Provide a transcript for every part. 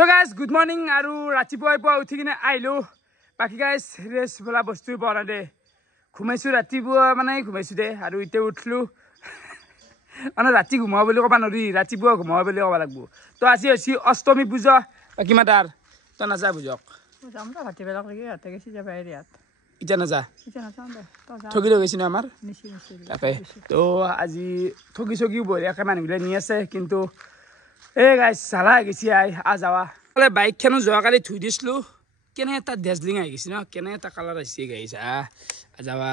তো guys good morning আৰু ৰাতিপুৱাই পুৱা উঠি কিনে আহিলোঁ বাকী গাইজ ৰেষ্ট বোলা বস্তু পৰা দে ঘুমাইছোঁ ৰাতিপুৱা মানে ঘুমাইছোঁ দে আৰু এতিয়া উঠিলোঁ মানে ৰাতি ঘুমাব বুলি ক'ব নোৱাৰি ৰাতিপুৱা ঘুমাব বুলি ক'ব লাগিব তো আজি হৈছে অষ্টমী পূজা বাকী মাতাৰ তো নাযা বুজক এতিয়া নাযা ঠগি লৈ গৈছে ন আমাৰ তাকে তো আজি ঠগি চগিও বঢ়িয়াকৈ মানুহবিলাক নি আছে কিন্তু এই গাইজ চালা হৈ গৈছে যাৱা বাইকখনো যোৱাকালি ধুই দিছিলোঁ কেনে এটা ডেজলিং আহি গৈছে ন কেনে এটা কালাৰ আহিছে গাইজ যাৱা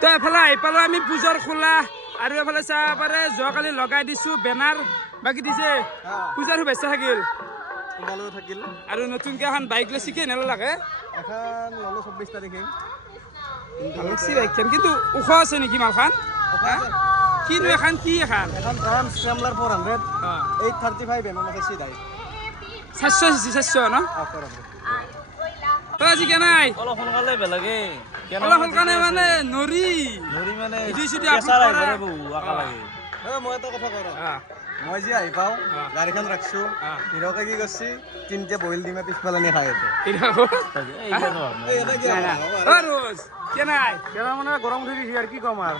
তো এফালে আহি পালোঁ আমি পূজাৰ খোলা আৰু এফালে চাব পাৰে যোৱাকালি লগাই দিছোঁ বেনাৰ বাকী দিছে পূজাৰ শুভেচ্ছা থাকিল আৰু নতুনকৈ এখন বাইক লৈছে কেনে লাগে এখন 24 তাৰিখে ভাল লাগছে বাইকখন কিন্তু ওখ আছে নেকি মালখান কিনো এখন কি এখন ট্ৰান্স স্ক্ৰেমলাৰ 400 835 এমএম আছে সিধাই 400 400 ন তো আজি কেনাই অলপ সোনকালে বেলাগে অলপ সোনকালে মানে নৰি মানে প্ৰেছাৰ আহিব বহু আকা লাগে মই এটা কথা কওঁ মই যে আহি পাওঁ গাড়ীখন ৰাখছোঁ হিৰকে কি কৰিছে তিনিটা বইল ডিমে পিছফালে নি খাই আছে মানে গৰম উঠি দিছে আৰু কি ক'ম আৰু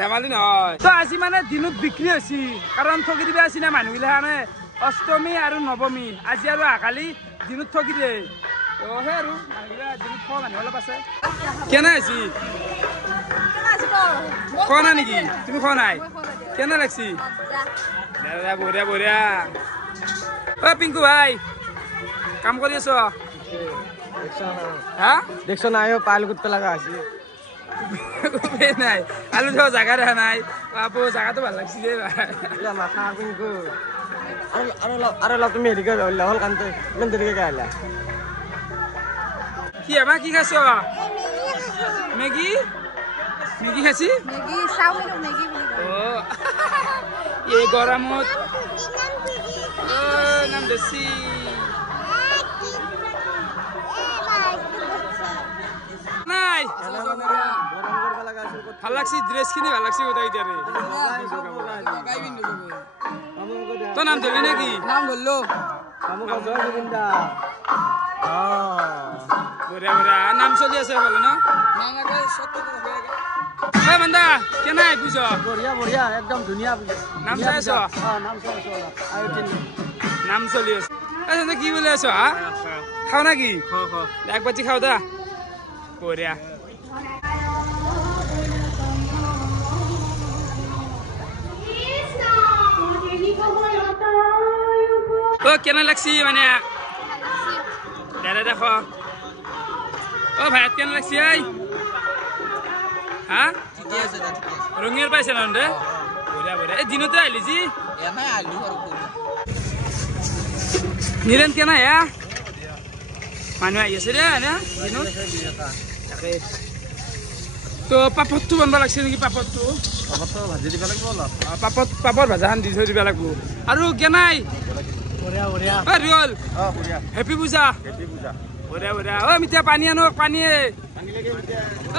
ধেমালি নহয় তো আজি মানে দিনত বিক্ৰী হৈছে কাৰণ ঠগি দিবা আছে না মানুহবিলাকে অষ্টমী আৰু নৱমী আজি আৰু আকালি দিনত ঠগি দিয়ে তো সেই আৰু মানুহবিলাক দিনত খোৱা মানুহ অলপ আছে কেনে হৈছে খোৱা নাই নেকি তুমি খোৱা নাই কেনে লাগছি বঢ়িয়া বঢ়িয়া অ পিংকু ভাই কাম কৰি আছ হা দেখছো নাই পাইল কুত্তা লগা আছে নাই আলু থোৱা জাগা দেখা নাই বাবু জাগাটো ভাল লাগছি দে মাথা পিংকু আৰু অলপ তুমি হেৰিকে হ'ল কামটো ইমান দেৰিকে আহিলা কি আমাৰ কি খাইছ মেগী মেগী খাইছি মেগী চাওমিন মেগী বুলি এই গৰমত নাম দেছি নাই ভাল লাগছি ড্ৰেছখিনি ভাল লাগছি গোটাই এতিয়া তোৰ নাম ধৰলি নেকি নাম ধৰলো বঢ়িয়া বঢ়িয়া নাম চলি আছে ভালো ন বান্দা কেনে বুঝ বঢ়িয়া বঢ়িয়া একদম ধুনীয়া নাম চাই আছ নাম চলি আছে কি বলে আছ হা খাও নাকি এক বাজি খাও দা বঢ়িয়া ও কেনে লাগছি মানে দাদা দেখ ও ভাইত কেনে লাগছি আই হা ৰঙিয়াৰ পাইছে ন দে বঢ়িয়া বঢ়িয়া এই দিনতে আহিলি যি নিৰেন কেনে আয়া মানুহ আহি আছে দে না দিনত তাকে তো পাপৰটো বনাব লাগছে নেকি পাপৰটো ভাজি দিব লাগিব অলপ পাপৰ ভাজাখন দি থৈ দিব লাগিব আৰু কেনাই বঢ়িয়া বঢ়িয়া ৰিয়ল বঢ়িয়া হেপী পূজা বঢ়িয়া বঢ়িয়া অ মিঠা পানী আনো পানীয়ে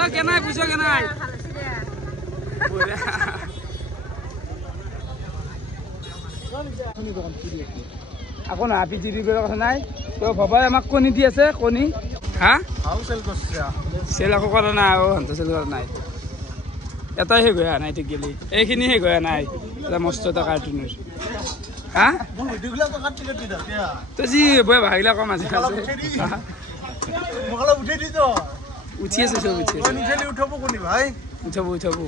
অ কেনাই বুঝো কেনাই আকৌ না পিজি দিবৰ কথা নাই তো ভবাই আমাক কণী দি আছে কণী হা চেল আকৌ কৰা নাই আকৌ সিহঁতৰ চেল কৰা নাই এটাই শেষ হৈ অহা নাই গেলি এইখিনি শেষ হৈ অহা নাই এটা মস্ত এটা কাৰ্টুনৰ হা তো যি বয়া ভাগিলা কম আছে উঠি আছে চব উঠাব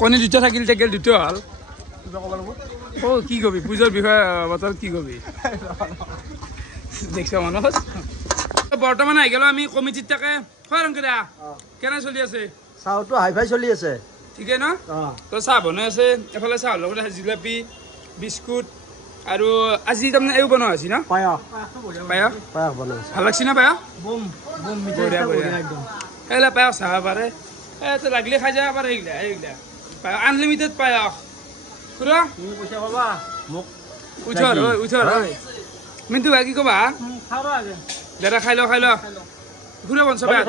কণী দুটা থাকিল টেকেল দুটা হ'ল অ কি কবি পূজাৰ বিষয়ে বতৰত কি কবি দেখছ মানুহ বৰ্তমান আহি গেলো আমি কমিটিত তাকে হয় ৰংকিৰা কেনে চলি আছে চাহটো হাই ফাই চলি আছে ঠিকে ন তো চাহ বনাই আছে এফালে চাহৰ লগত আছে জিলাপি বিস্কুট আৰু আজি তাৰমানে এইও বনোৱা হৈছে ন পায়স ভাল লাগছি না পায়স একদম সেইলা পায়স চাব পাৰে তো লাগিলে খাই যাব পাৰে এইগিলা পায়স আনলিমিটেড পায়স খুৰা পইচা পাবা মোক উঠৰ মিন্তু ভাই কি ক'বা দাদা খাই ল ঘুৰা বনছ পায়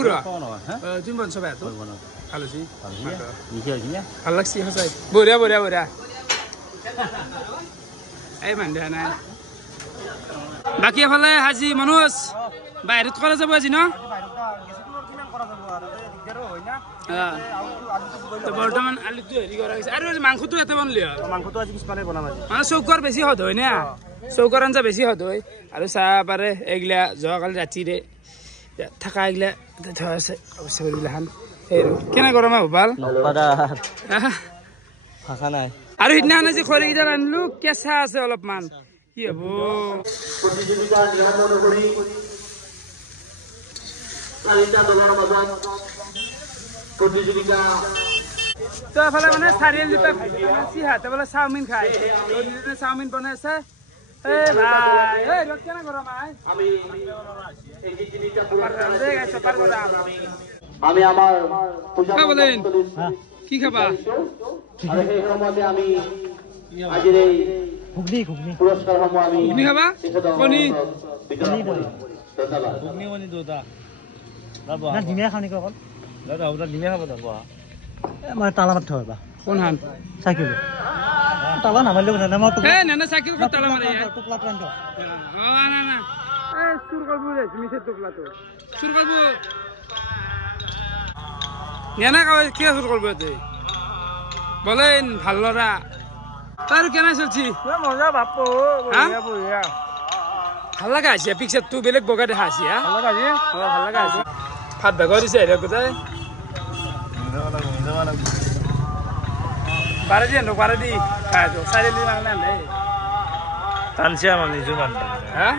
ঘুৰা তুমি বনছ পায় ভাল লাগছি সঁচাই বঢ়িয়া এই মান দিয়া নাই বাকী এফালে আজি মনোজ বাহিৰত কৰা যাব আজি ন বৰ্তমান আলুটো হেৰি কৰা হৈছে আৰু মাংসটো এতে বনলি মাংসটো আজি পিছপানে বনাম আজি মানে চৌকাৰ বেছি সদ হয় না চৌকাৰ আঞ্জা বেছি সদ হয় আৰু চাহ পাৰে এইগিলা যোৱাকালি ৰাতিৰে থাকা এইগিলা থোৱা আছে অৱশ্যে এইগিলাখান সেই কেনে গৰম ভাল ভাষা নাই আৰু সিদিনাখন আজি খৰিকেইটা আনিলো কেঁচা আছে অলপমান কি হব তো এফালে মানে চাৰিআলি চিহাতে বোলে চাওমিন খায় চাওমিন বনাই আছে কি খাবা ঘুগনি খাবা কণী ডিমে খাওঁ নেকি অকল ডিমে খাব যাব মই তালা মাৰি থবা কোন হান চাইকেল তালা নামাৰিলেও কথা নাই মই নানা চাইকেল ক'ত তালা মাৰে টোপলা টান না না এই চুৰ কৰিব যাইছে মিছে টোপলাটো চুৰ কৰিব নেনা কিয় চুৰ কৰিব ইয়াতে বলেন ভাল ল'ৰা তাৰ কেনে চলছি মজা বাপো ভাল লগা আছে পিকচাৰটো বেলেগ বগা দেখা আছে ভাল লগা আছে ভাত ভাগৰ দিছে গোটাই পাৰে দি আনো পাৰে দি খাই চাৰিআলি মানে আনে টানছে আমাৰ নিজৰ মানুহ হা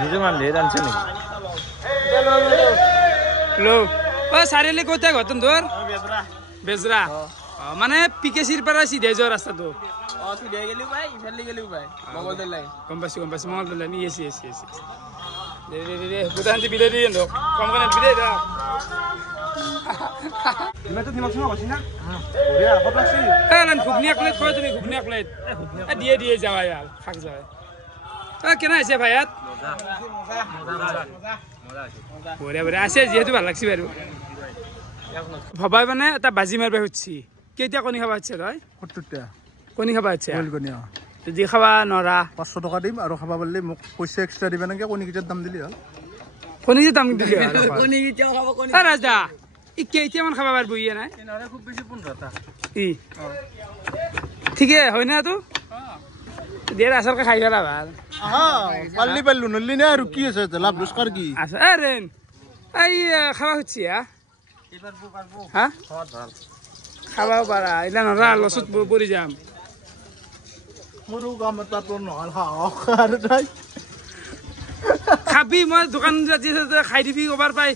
নিজৰ মানুহে টানছে নেকি লো অ চাৰিআলি ক'তে ঘৰটোন তোৰ বেজৰা মানে পিকেচিৰ পৰা চিধাই যোৱা ৰাস্তাটো গম পাইছো মঙলদৈ লাইন গোটাহান্তি বিলাই দি কম কাৰণে বিলাই দা ঘুগনি এক প্লেট খোৱা তুমি ঘুগনি এক প্লেট দিয়ে যাবা ইয়াৰ শাক যায় কেনে আছে ভাইয়াত বঢ়িয়া বঢ়িয়া আছে যিহেতু ভাল লাগছে বাৰু ভবাই মানে এটা বাজি মাৰিব খুজিছি কেইটা কণী খাব ইচ্ছা তই 70টা কণী খাব ইচ্ছা কণী যদি খাবা নৰা 500 টকা দিম আৰু খাবা পাৰিলে মোক পইচা এক্সট্ৰা দিবা নেকি কণীকেইটাৰ দাম দিলি হ'ল কণীৰ দাম দিলি ৰাজদা ই কেইটামান খাবা পাৰিব ইয়ে নাই খুব বেছি 15টা ই ঠিকে হয় না তো দেৰ আচলকে খাই পেলা ভাল পাল্লি নল্লি নে আৰু কি আছে লাভ লোচকাৰ কি আছে ৰেন এই খাবা খুজিছি হা খাবাও পাৰা এতিয়া নৰা লচত পৰি যাম মোৰো কাম এটা তোৰ নহ'ল আৰু তাই খাবি মই দোকান খাই দিবি কবাৰ পাই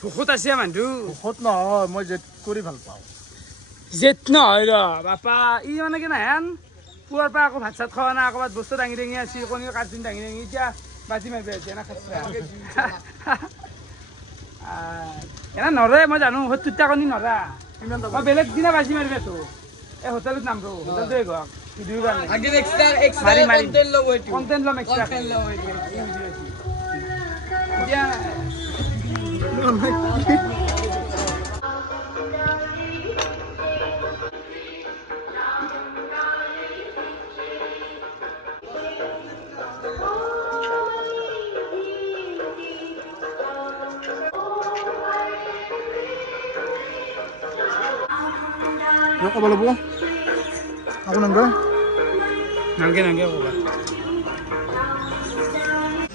ভোকত আছে মানুহ ভোকত নহয় মই জেদ কৰি ভাল পাওঁ জেদ নহয় ৰ বাপা ই মানে কি নাহেন পুৱাৰ পৰা আকৌ ভাত চাত খোৱা নাই ক'ৰবাত বস্তু দাঙি আছে কণী কাটি দাঙি এতিয়া বাজি মাৰিব আছে এনে খাইছা এনে নৰে মই জানো 70টা কণী নৰা মই বেলেগ দিনা বাজি মাৰিব তো এই হোটেলত নামটো হোটেলটোৱে গক কণ্টেণ্ট ল'ম এক্সট্ৰা ক'ব লাগিব আকৌ নাংগে ক'বা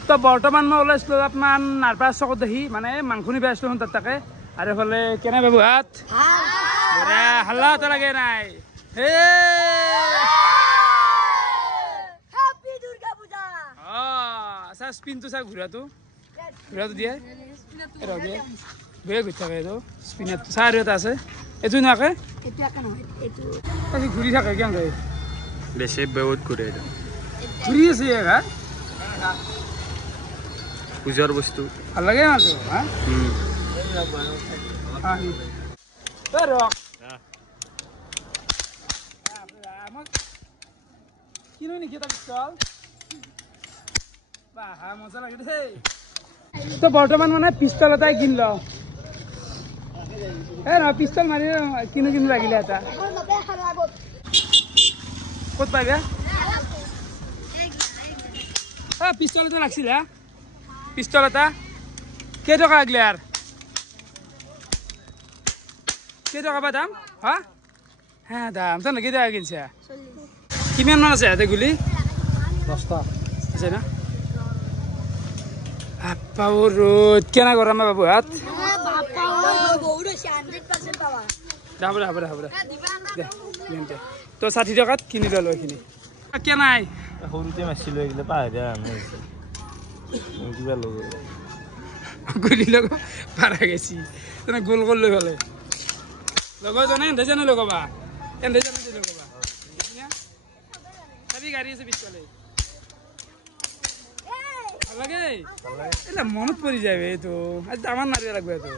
তো বৰ্তমান মই ওলাইছিলোঁ অলপমান নাৰপাৰা চকত দেখি মানে মাংস নিব আছিলোঁ তাত তাকে আৰু এইফালে কেনে বাবু হাত হাল্লা এটা লাগে নাই আচ্ছা স্পিনটো চা ঘূৰাটো দিয়ে বেয়া ঘূৰি থাকে এইটো স্পিনাৰটো চাহ আৰু এটা আছে এইটো নাকে ঘূৰি থাকে কেনেকৈ বেছি বহুত ঘূৰে ঘূৰি আছে হা পূজাৰ বস্তু ভাল লাগে মাতো হা কিনো নেকি এটা পিষ্টল মজা লাগে দেই তো বৰ্তমান মানে পিষ্টল এটাই কিন ল নহয় পিষ্টল মাৰি কিনো লাগিলে এটা ক'ত পাইবা পিষ্টল এটা লাগছিল হা পিষ্টল এটা কেইটকা আগলে আৰু কেইটকা বা দাম হা হা দাম জানো কেইটকা কিনছা কিমান মান আছে ইয়াতে গুলি 10টা আছে না আপাও রোদ কেনা গরম বাবু হাত তো 60 টাকাত কিনি ললো এইখিনি কেনাই সৰুতে মাছিলো এইগিলা পাহৰি আমি কিবা লগ গুলি লগ পাৰা গেছি তেনে গোল গোল লৈ গলে লগজনে এন্ধে জানো লগবা এন্ধে জানো লগবা সবি গাড়ী আছে পিছফালে ভাল লাগে এটা মনত পৰি যায় এইটো আজি আমাৰ মাৰিব লাগবে এইটো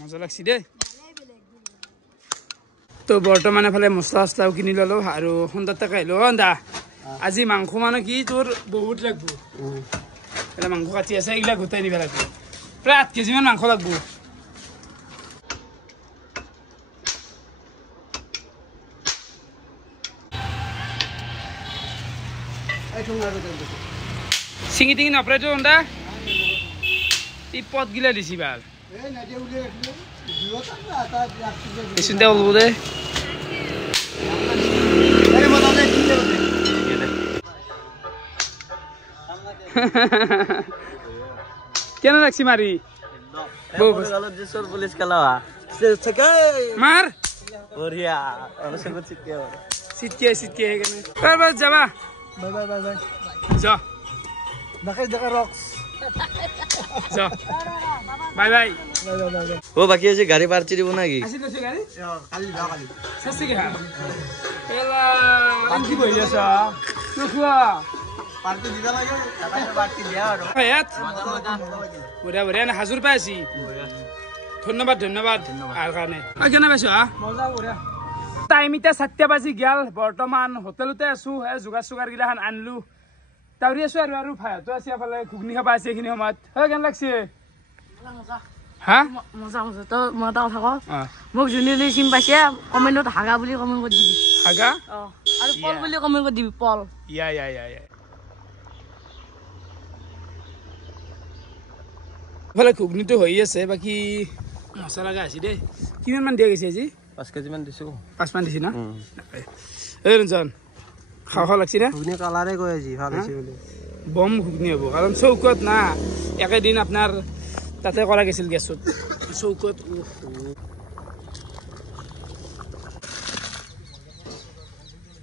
মজা লাগছি দেই তো বৰ্তমান এফালে মছলা চছলাও কিনি ললো আৰু 100 টকা আহিলো দা আজি মাংস মানে কি তোৰ বহুত লাগব এটা মাংস কাটি আছে এইগিলা গোটাই নিব লাগব প্ৰায় 8 কেজি মান মাংস লাগব চিঙি টিঙি নপৰেটো হন্দা ই পথ গিলা দিছি ভাল চিন্তা ওলব দে কেনে লাগছি মাৰি পুলিচ খেলা মাৰ বঢ়িয়া চিটকে চিটকে সেইকাৰণে যাবা বাই বাই বাই বাই যা দেখাই দেখা ৰক্স যা বাই বাই ও বাকি আছে গাড়ী পাৰ্টি দিব নাকি আসি গৈছে গাড়ী কালি যাও কালি সস্তি কি হাল এলা আনকি বহি আছা নোখোৱা পাৰ্টি দিবা লাগে পাৰ্টি দিয়া আৰু ইয়াত বঢ়িয়া বঢ়িয়া না হাজুৰ পাই আছি ধন্যবাদ ধন্যবাদ আৰু কাৰণে কেনে পাইছো হা মজা বঢ়িয়া টাইম এতিয়া 7 বাজি গেল বৰ্তমান হোটেলতে আছো যোগাৰ চুগাৰ গিলাখান আনলো তাউৰি আছো আৰু ভাইতো আছে এফালে ঘুগনি খাবা আছে এইখিনি সময়ত কেন লাগছে হা মজা মজা তো মই এটা কথা কওঁ মোক যোনে চিম পাইছে কমেণ্টত হাগা বুলি কমেণ্ট কৰি দিবি হাগা আৰু পল বুলি কমেণ্ট কৰি দিবি পল ইয়া এফালে ঘুগনিটো হৈ আছে বাকী মছলা লগা আছে দেই কিমান মান দিয়া গৈছে আজি 5 কেজি মান দিছো 5 মান দিছি না এই ৰঞ্জন খাওয়া লাগছি না ঘুগনি কালারে কই আজি ভাল হৈছে বলে বম ঘুগনি হবো কারণ চৌকত না একেদিন আপনার তাতে করা গেছিল গ্যাসত চৌকত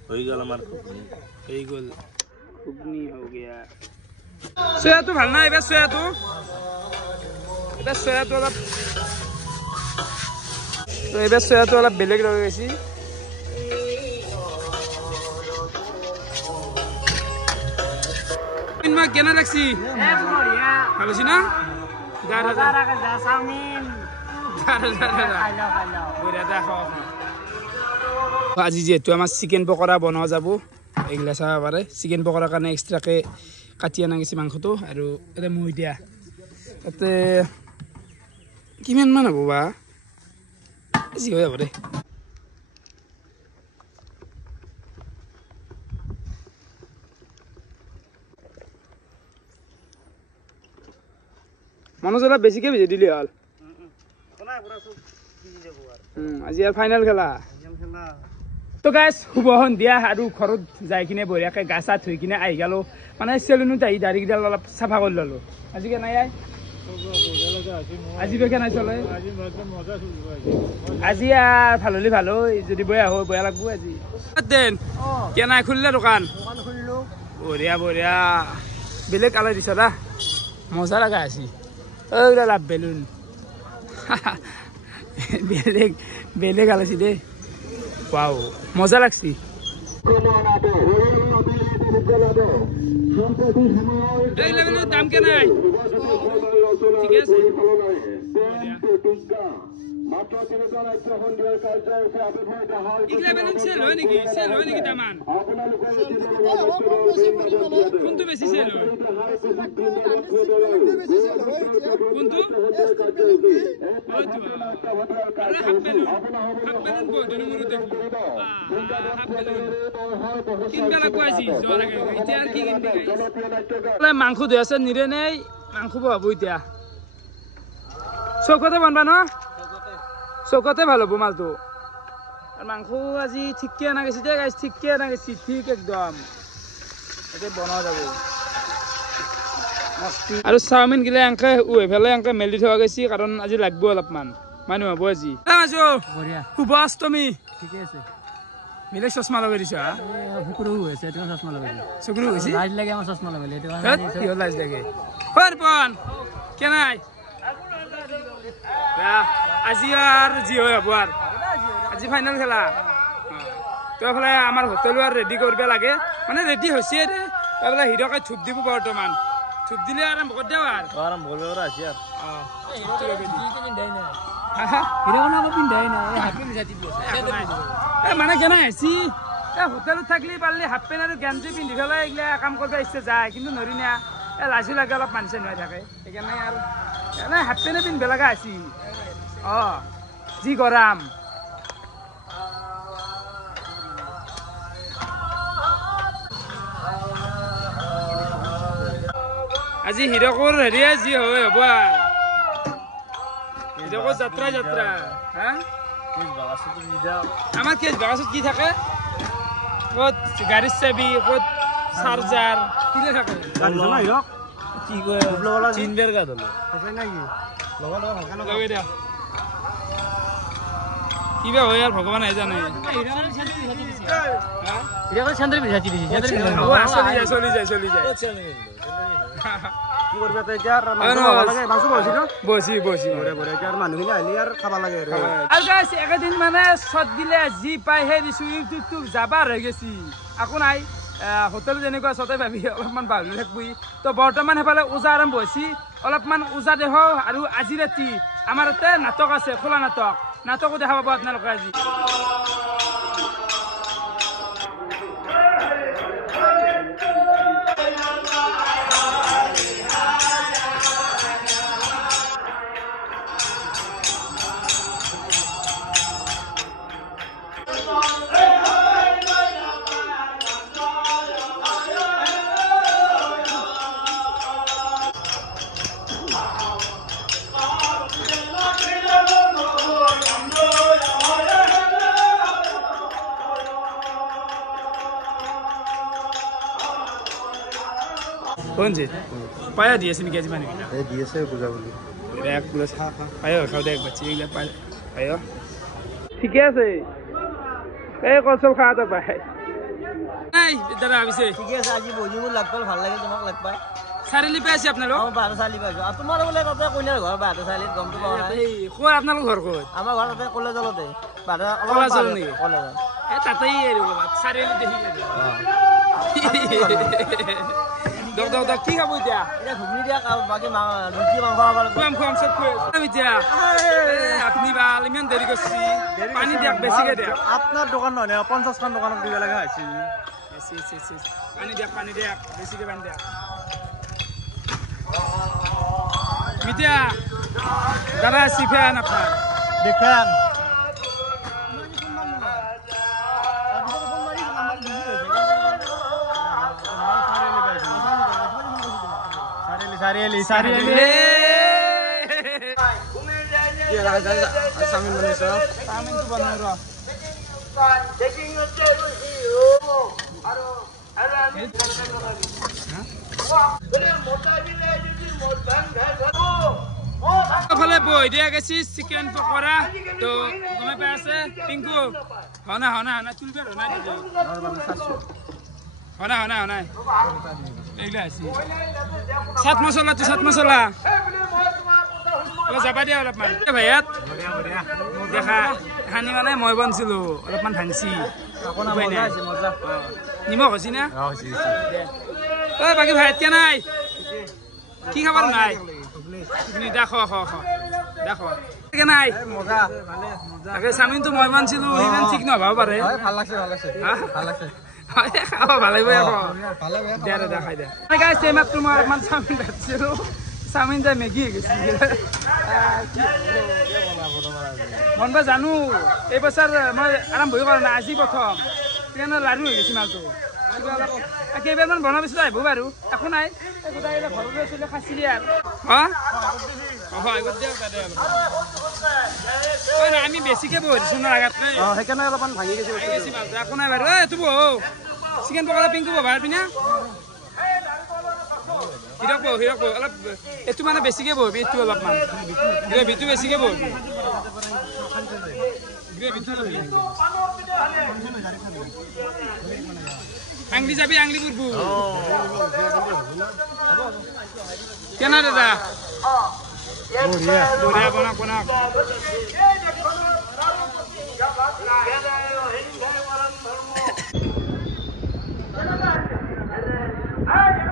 হৈ গল আমার ঘুগনি হৈ গল ঘুগনি हो गया সোয়াটো ভাল না এবার সোয়াটো অলপ তো এবার সোয়াটো অলপ বেলেগ লগে গেছি কেনা লাগছি ভালো আছি না আজি যেহেতু আমার চিকেন পকোড়া বনোৱা যাব এইগিলা চাব পাৰে চিকেন পকোড়াৰ কাৰণে এক্সট্ৰাকে কাটি আনা গৈছে মাংসটো আৰু এটা মই দিয়া তাতে কিমান মান হ'ব বা বেছি হৈ যাব দেই মনোজ অলপ বেছিকে ভিজি দিলি হল আজি আৰু ফাইনেল খেলা তো গাইজ শুভ সন্ধিয়া আৰু ঘৰত যাই কিনে বঢ়িয়াকে গা চা ধুই কিনে আহি গলো মানে চেলুনত আহি দাড়িকেইডাল অলপ চাফা কৰি ললো আজি কেনাই আজি কেনাই চলে আজি আর ভালো হলে ভালো যদি বয়া হয় বয়া লাগবো আজি দেন কেনাই খুললে দোকান বঢ়িয়া বঢ়িয়া বেলেগ কালাৰ দিছ দা মজা লাগা আছি ওইটা লাভ বেলুন বেলেগ বেলেগ আলাছি দে ওয়াও মজা লাগছি এই লেভেলের দাম কেনাই ঠিক আছে ইগলা বেলুন চেল হয় নেকি তামান কোনটো বেছি চেল হয় কোনটো আরে হাফ বেলুন বইদনি মুরু দেখলো হাফ বেলুন কিনবে লাগবো আজি জ্বর আগে এতিয়া আর কি কিনবে গাইস মাংস ধুই আছে নিরে নেই মাংস বহাবো এতিয়া চৌকতে বানবা ন চৌকতে ভাল হব মালটো আর মাংস আজি ঠিককে আনা গেছি দে গাইস ঠিককে আনা গেছি ঠিক একদম এতে বনাও যাব আৰু চাওমিন গিলা আংকে উহে ফেলে আংকে মেলি থোৱা গেছি কাৰণ আজি লাগব অলপমান মানুহ হব আজি আছো বঢ়িয়া শুভ অষ্টমী ঠিকে আছে মিলে চশমা লগাই দিছ ফুকুৰু হৈছে এটা চশমা লগাই দিছ চকুৰু হৈছে লাজ লাগে আমাৰ চশমা লগাইলে এটা কি হল লাজ লাগে পৰপন কেনাই আজি আর জি হয় হব আর আজি ফাইনাল খেলা তো এফালে আমার হোটেল আর রেডি করবে লাগে মানে রেডি হয়েছে রে এফালে হিরোকে থুপ দিব বর্তমান থুপ দিলে আরম্ভ করে দেওয়া আর আরম্ভ করবে আছে আর মানে কেন আছি হোটেলত থাকলে পারলে হাফ পেন্ট আর গেঞ্জি পিন্ধি ফেলে এগুলা কাম করতে ইচ্ছে যায় কিন্তু নরি না লাজু লাগে অলপ মানুষ নয় থাকে সেইকাৰণে আৰ হাফ পেন্টে পিন্ধব লগা আছি যি গৰম আজি হিৰকৰ হেৰি যি হয় হ'ব হিৰকৰ যাত্ৰা হা আমার কেস বাগাছত কি থাকে কত গাড়ির চাবি কত চার্জার কিলে থাকে কি কয় চিনবের গা দল কিবা হয় আর ভগবান জানে চলি যায় একদিন মানে চট দিলে যি পাই সেই দিছো ইউটিউবটো যাবার হৈ গেছি আকৌ নাই হোটেল যেনেকুৱা চতে ভাবি অলপমান ভাবি থাকবি তো বৰ্তমান সেইফালে ওজা আৰম্ভ হৈছে অলপমান ওজা দেহ আৰু আজি ৰাতি আমাৰ ইয়াতে নাটক আছে খোলা নাটকো দেখা পাব আপোনালোকে আজি কোনজি পায়া দিয়েছে নাকি আজি মানে এই দিয়েছে পূজা বলি এক প্লাস পায়া খাও দেখ বাচ্চি এগুলা পায়া ঠিকই আছে এই কলসল খাওয়া তো পায় নাই দাদা আবিছে ঠিকই আছে আজি বহিমু লাগপাল ভাল লাগে তোমাক লাগপায় চাৰিলি পাইছে আপোনালোক বাৰ চালি পাইছো আৰু তোমাৰ বোলে তাতে কইনাৰ ঘৰ বাৰ চালিত গমটো পাও না এই কই আপোনালোক ঘৰ কই আমাৰ ঘৰ তাতে কলেজলতে বাৰ কলেজল নেকি কলেজ এ তাতেই এৰি বাবা চাৰিলি দেখি দক কি খাব এতিয়া এটা ঘুগনি দিয়া বাকি লুচি মাংস খাব খুৱাম সব খুৱাম এতিয়া আপনি ভাল ইমান দেৰি কৰিছি পানী দিয়ক বেছিকে দিয়ক আপোনাৰ দোকান নহয় 50 খান দোকানত দিব লগা হৈছে পানী দিয়ক বেছিকে পানী দিয়ক মিতিয়া দাদা সিফান আপনার দেখান সারিয়ালি সামিন বনাইছ সামিন তো বনাই র চেকিং হচ্ছে আৰু ফালে বই দিয়া গেছি চিকেন পকোড়া তো গমে পাই আছে পিঙ্কু হনা তুলবে হনা এইগুলা আছে সাত মশলা যাবা দিয়া অলপমান ভাইয়াত দেখা হানি মানে মই বনছিলো অলপমান ভাঙছি নিমখ হৈছে না বাকী ভাইয়াত কে নাই কি খাবার নাই দেখো কে নাই মজা তাকে চাওমিনটো মই মানছিলো ইমান ঠিক নহ'ব পাৰে ভাল লাগছে ভাল লাগছে খাব ভাল লাগিব আকৌ ভালে দে দে খাই দে গাইছ এইমাত্ৰ মই অলপমান চাওমিন ভাজিছিলোঁ চাওমিন যাই মেগী হৈ গৈছে মন বা জানো এইবছৰ মই আৰম্ভই কৰা নাই আজি প্ৰথম সেইকাৰণে লাৰু হৈ গৈছে মালটো কেইবাৰমান বনাব পিছত আহিব বাৰু একো নাই গোটেই ঘৰলৈ চলি খাইছিলি আৰু আমি বেছিকে বহিছো ন আগাত সেইকাৰণে অলপমান ভাঙি গৈছে মালটো একো নাই বাৰু এইটো বহ চিকেন পকৰা পিংকু বহ আৰু পিনা হিৰক বহ অলপ এইটো মানে বেছিকে বহিবি এইটো অলপমান গ্ৰেভিটো বেছিকে বহিবি আংলি যাবি আংলি বুৰবু কেনা দাদা বঢ়িয়া বনাক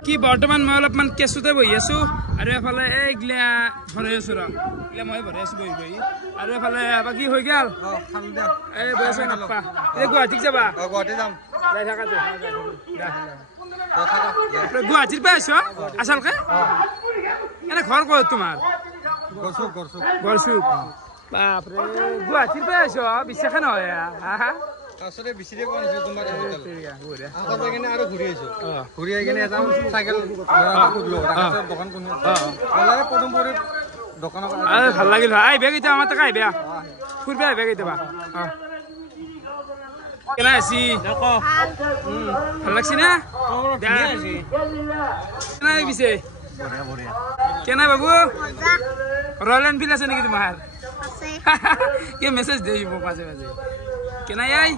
কি বৰ্তমান মই অলপমান কেঁচুতে বহি আছো আৰু এফালে এইগিলা ভৰাই আছো এইগিলা মই ভৰাই আছো বহি আৰু এফালে বাকী হৈ গেল এই বহি আছো নাপা এই গুৱাহাটীত যাবা গুৱাহাটী যাম যাই থাকা গুৱাহাটীৰ পৰা আছ আচলকে এনে ঘৰ ক'ত তোমাৰ গড়চুক বাপৰে গুৱাহাটীৰ পৰা আছ বিশ্বাসে নহয় তাৰপিছতে বিচাৰি পোৱা নাছিলো তোমাৰ আৰু ঘূৰি আহিছো ঘূৰি আহি কিনে এটা চাইকেল দোকান কোন পদুমপুৰীত দোকানত ভাল লাগিল আহিবা কেতিয়াবা আমাৰ তাকে আহিবা ফুৰিবা আহিবা কেতিয়াবা কেনা আছি ভাল লাগছি না কেনা পিছে কেনা বাবু ৰয়েল এনফিল্ড আছে নেকি তোমাৰ কি মেছেজ দেই মোক মাজে মাজে কেনাই আই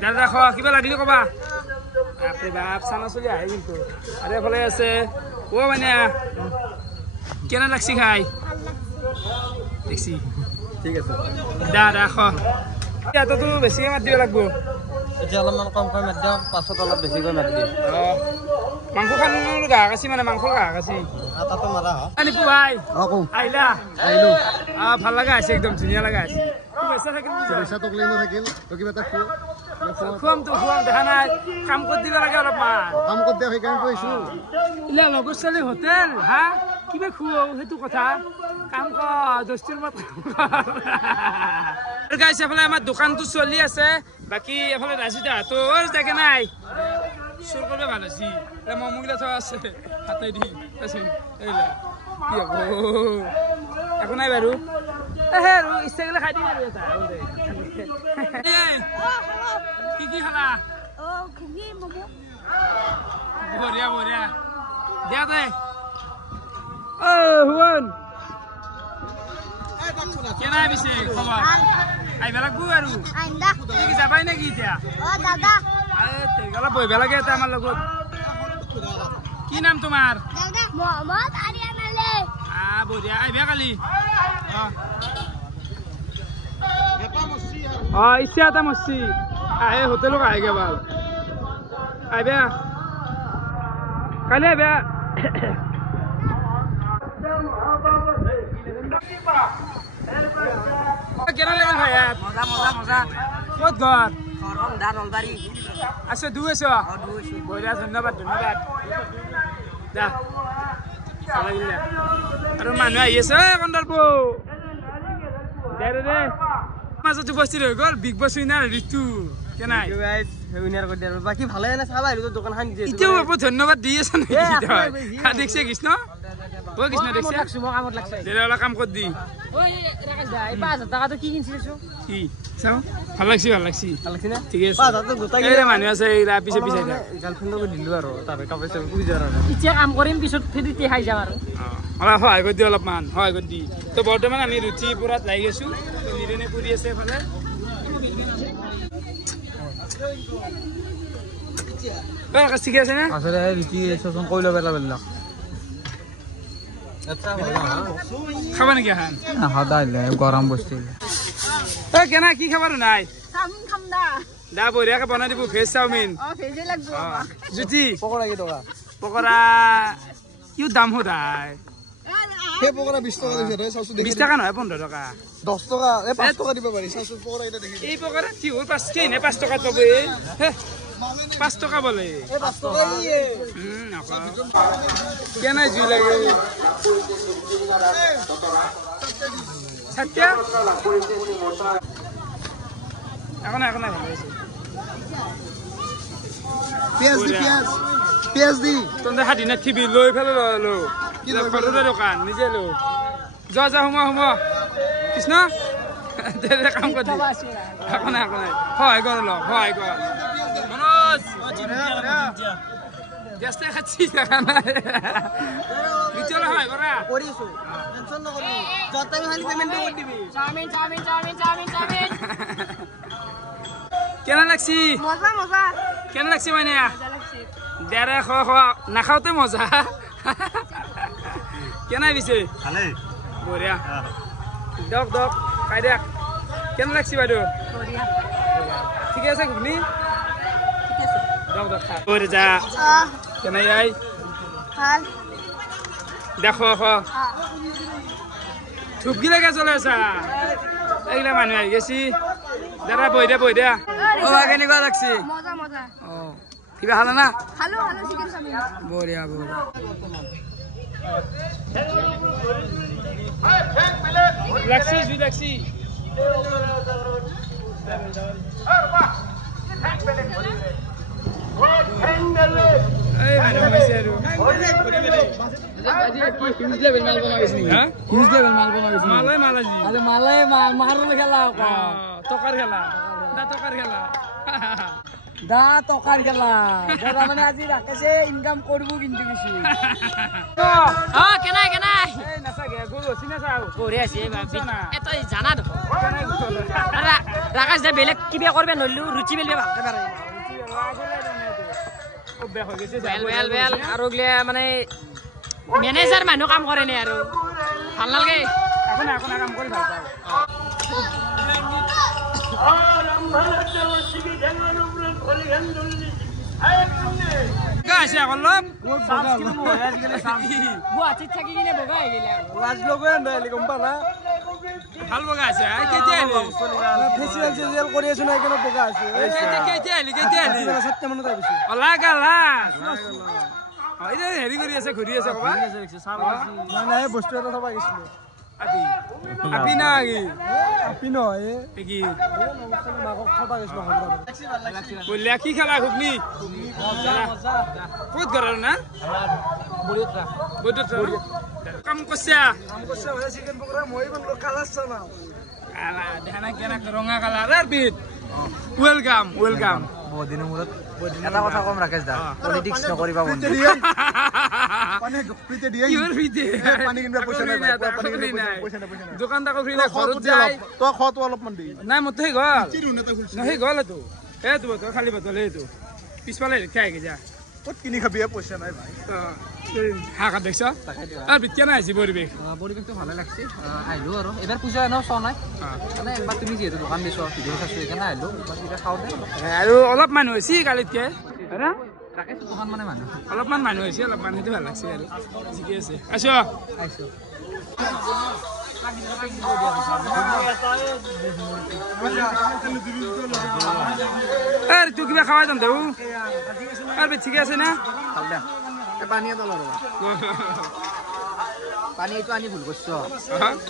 দাদা খোৱা কিবা লাগিলে কবা বাপৰে বাপ চানা চলি আহে কিন্তু আৰু এফালে আছে মানে কেনা লাগছি খাই দেখছি ঠিক আছে দাদা খোৱা ইয়াতো বেছিকে মাত দিব লাগব এতিয়া অলপমান কমকৈ মাত দিওঁ পাছত অলপ বেছিকৈ মাত দিম মাংস খান গাহক আছে মানে মাংস গাহক আছে আটাটো মাৰা নিপু ভাই আহিলা আহিলো ভাল লগা আছে একদম ধুনীয়া লগা আছে খুৱাম দেখা নাই কাম কৰি দিব লাগে অলপমান কাম কৰি দিয়া সেইকাৰণে কৈছো ইলা লগৰ ছোৱালী হোটেল হা কিবা খুৱাও সেইটো কথা কাম কৰ দস্তুৰ মত গাইছ এফালে আমাৰ দোকানটো চলি আছে বাকী এফালে ৰাজুদাহঁতৰ জাগে নাই চুৰ কৰিব ভাল হৈছে মমগিলা থোৱা আছে হাতে দি এইলা কি হ'ব একো নাই বাৰু আৰু ইচ্ছা গ'লে খাই দিম আৰু কি কি খালা বঢ়িয়া বঢ়িয়া দিয়া দে হুৱন কেনে পিছে খবৰ আহিব লাগব আৰু যাবাই নেকি এতিয়া অলপ বহিব লাগে এটা আমাৰ লগত কি নাম তোমাৰ বঢ়িয়া আহিবা কালি ইচ্ছা এটা মরছি আহে হোটেলক আহেগে ভাল আহিবা কালি আহিবা কেনা লাগিল ভাই ক'ত ঘৰ আছো দু আছো বঢ়িয়া ধন্যবাদ দা আৰু মানুহ আহি আছে কণ্ডলপু দে দে মাজত উপস্থিত হৈ গ'ল বিগ বছ উইনাৰ ঋতু কেনাই বাকী ভালে চাবা আহিলো দোকানখন এতিয়াও বাবু ধন্যবাদ দি আছে নেকি দেখছে কৃষ্ণ কৃষ্ণ দেখছে অলপ কাম কৰি দি কি চাওঁ ভাল লাগছি ঠিক আছে মানুহ আছে পিছে পিছে গাৰ্লফ্ৰেণ্ডকো দিলো আৰু এতিয়া কাম কৰিম পিছত ফেৰিতে খাই যাম আৰু অলপ সহায় কৰি দি অলপমান সহায় কৰি দি তো বৰ্তমান আমি ৰুচি পুৰাত লাগি আছো নিৰেনে কৰি আছে এফালে ঠিকে আছে নে কৈ ল'ব পেলা খাবা নেকি এখন গৰম বস্তু কেনা কি খাবাৰ নাই দা বঢ়িয়াকে বনাই দিব ভেজ চাওমিন জুতি পকৰা কি টকা পকৰা কিয় দাম সদায় সেই পকৰা 20 টকা দিছে তই চাওছো 20 টাকা নহয় 15 টাকা 10 টকা এই 5 টকা দিব পাৰি চাওছো পকৰা এটা দেখি এই পকৰা তিহুৰ 5 কেনে 5 টাকাত পাব এই হে 5 টাকা বলে এই 5 টকা ইয়ে কেনে জুই লাগে সত্য এখন ভালো আছে পিয়াজ দি তোমরা হাতি না থিবি লই ফেলে লো কি ফটোর দোকান নিজে লো যা যা হুমা কৃষ্ণ তেরে কাম কর দি এখন হয় কর লো হয় কর মনোজ গেস্টে খাচ্ছি টাকা না বিচলে হয় করা করিছো টেনশন না করবি যত টাইম খালি পেমেন্ট করে দিবি চাউমিন কেনা লাগছি মজা কেনা লাগছি মানে মজা লাগছে দেরে খ নাখাওতে মজা কেনা বিছে ভালে বঢ়িয়া দক খাই দেখ কেনা লাগছি বাইদেউ বঢ়িয়া ঠিক আছে ঘুগনি ঠিক আছে দক খা ওরে যা কেনা আই ভাল দেখো ধূপগি লাগে চলে আছা এইগিলা মানুহ আহি গেছি দাদা বহি দিয়া ও কেনেকুৱা লাগছি মজা অ কিবা খালা না ভালো চিকেন চাউমিন বঢ়িয়া লাগছি এই মানুহ হৈছে আৰু হিউজ লেভেল মাল বনাইছে মালাজি মাৰাৰ খেলা টকাৰ খেলা দা টকাৰ খেলা দাদা মানে আজি ৰাকেশে ইনকাম কৰবো কিন্তু কিছু কেনাই এই নাচাগে গৰু চিনা চাও বঢ়িয়া আছে না তই জানা দেখোন ৰাকেশ দে বেলেগ কিবা কৰবে নল্লো ৰুচি বেলবে ভালকে পাৰে বেল আৰু গলে মানে মেনেজাৰ মানুহ কাম কৰে নে আৰু ভাল নালাগে এখন কাম কৰি ভাল পাওঁ আছে অলপ গুৱাহাটীত থাকি কিনে বগা হৈ গেলে লাজ লগৈ আনলি গম পালা ভাল বগা আছে কেতিয়া আহিলি ফেচিয়েল কৰি আছো না এখানে বগা আছে কেতিয়া আহিলি 7টা মানত আহিছো অলা গালা এতিয়া হেৰি কৰি আছে ঘূৰি আছে কবা নাই বস্তু এটা থবা গৈছিলো আপি না কি আপি নহয় কি মাকক থবা গৈছিলো বলিয়া কি খেলা ঘুগনি ক'ত ঘৰৰ না বড়িত কাম কৰছা চিকেন পকৰা মই বনলো কালাৰ চানা কালা দেখা কেনে ৰঙা কালাৰ বিট ওয়েলকাম বহুত দিনৰ মূৰত এটা কথা কম ৰাকেশ দা পলিটিক্স নকৰিবা বন্ধু পানী ফ্ৰীতে দিয়ে কিহৰ ফ্ৰীতে পানী কিনবা পইচা নাই দোকান তাকো ফ্ৰী নাই ঘৰত যাই তই খত অলপমান দি নাই মতে সেই গল নহয় গল তো এইটো বতল খালি বতল এইটো পিছফালে খাই গে যা ক'ত কিনি খাবি পইচা নাই ভাই হাকা দেখছ আর বিজ্ঞান আছে পরিবেশ পৰিৱেশটো ভালে লাগছে আহিলো আৰু এবাৰ পূজা এনেও চোৱা নাই মানে একবাৰ তুমি যিহেতু দোকান দিছ ভিডিঅ' চাইছো সেইকাৰণে আহিলো কিবা খাওঁ দে আৰু অলপ মানুহ হৈছে কালিতকে হয়না ৰাকেশ দোকান মানে মানুহ অলপমান মানুহ হৈছে অলপমান সেইটো ভাল লাগছে আৰু ঠিকে আছে আছো আহিছো আর তুই কিবা খাওয়াই যাম দেউ আর ঠিক আছে না ভাল দে পানী এটা ল'ব পানী এইটো আনি ভুল কৰিছ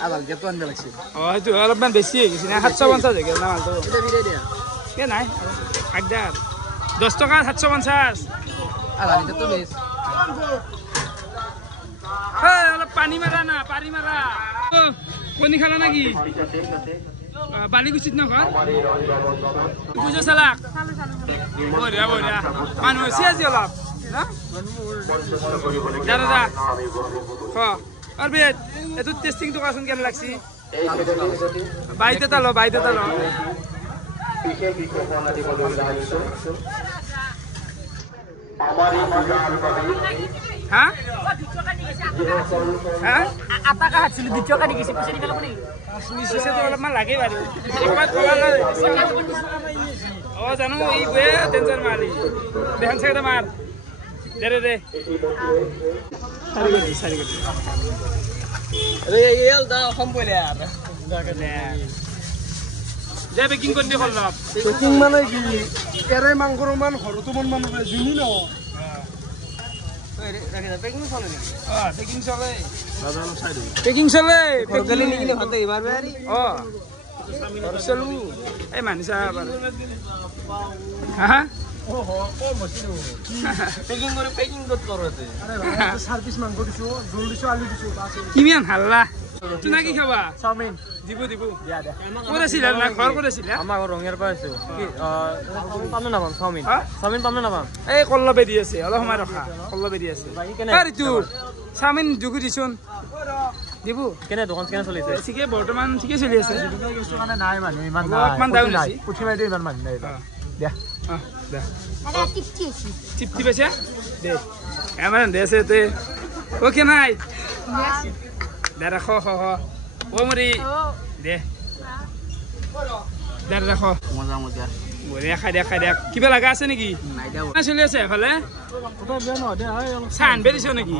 আদাল গেটো আনিব লাগিছিল সেইটো অলপমান বেছি হৈ গৈছে না 750 হৈ গ'ল না মালটো এতিয়া বিদায় দিয়া এ নাই আগদাৰ 10 টকা 750 আধা লিটাৰটো বেছ অলপ পানী মাৰা না পানী মাৰা কণী খালা নাকি বালিকুচিত নঘৰ বুজো চালাক বঢ়িয়া মানুহ হৈছে আজি অলপ দাদা অৰবিত এইটো টেষ্টিংটো কোৱাচোন কেনে লাগছি বাইত এটা ল হা আটা কা হাতছিল 2 টাকা দি গেছে পইচা দি পেলাব নেকি পইচাটো অলপমান লাগে বাৰু একবাৰ কবা না জানো এই বে টেনচন মাৰি দেখান চাইটা মাৰ দে চাৰি গতি দে পেকিং কৰি দি অলপ পেকিং মানে কি এৰে মাংসৰ মান ঘৰতো মন মানুহ জুনি ন পেকিং চলে পেকিং চলে চলো এই মানিছা হা কিমান হাল্লা তুনা কি খাবা চাওমিন দিব দিব ক'ত আছিলা না ঘৰ ক'ত আছিলা আমাৰ ৰঙিয়াৰ পৰা আছো পাম নাপাম চাওমিন চাওমিন পাম নাপাম এই কল্লবে দি আছে অলপ সময় ৰখা কল্লবে দি আছে আৰু তোৰ চাওমিন যোগু দিছোন দিব কেনে দোকান কেনে চলিছে ঠিকে বৰ্তমান ঠিকে চলি আছে মানে নাই মানুহ ইমান অলপমান ডাউন আছে পুঠি মাৰি ইমান মানুহ নাই দিয়া দে টিপটি পাইছা দে আমাৰ দে আছে তে অ'কে নাই দে ৰাখ হ অ মৰি দে দে ৰাখ মজা মজা বঢ়িয়া খাই দিয়া কিবা লগা আছে নেকি চলি আছে এফালে চান বেৰিছ নেকি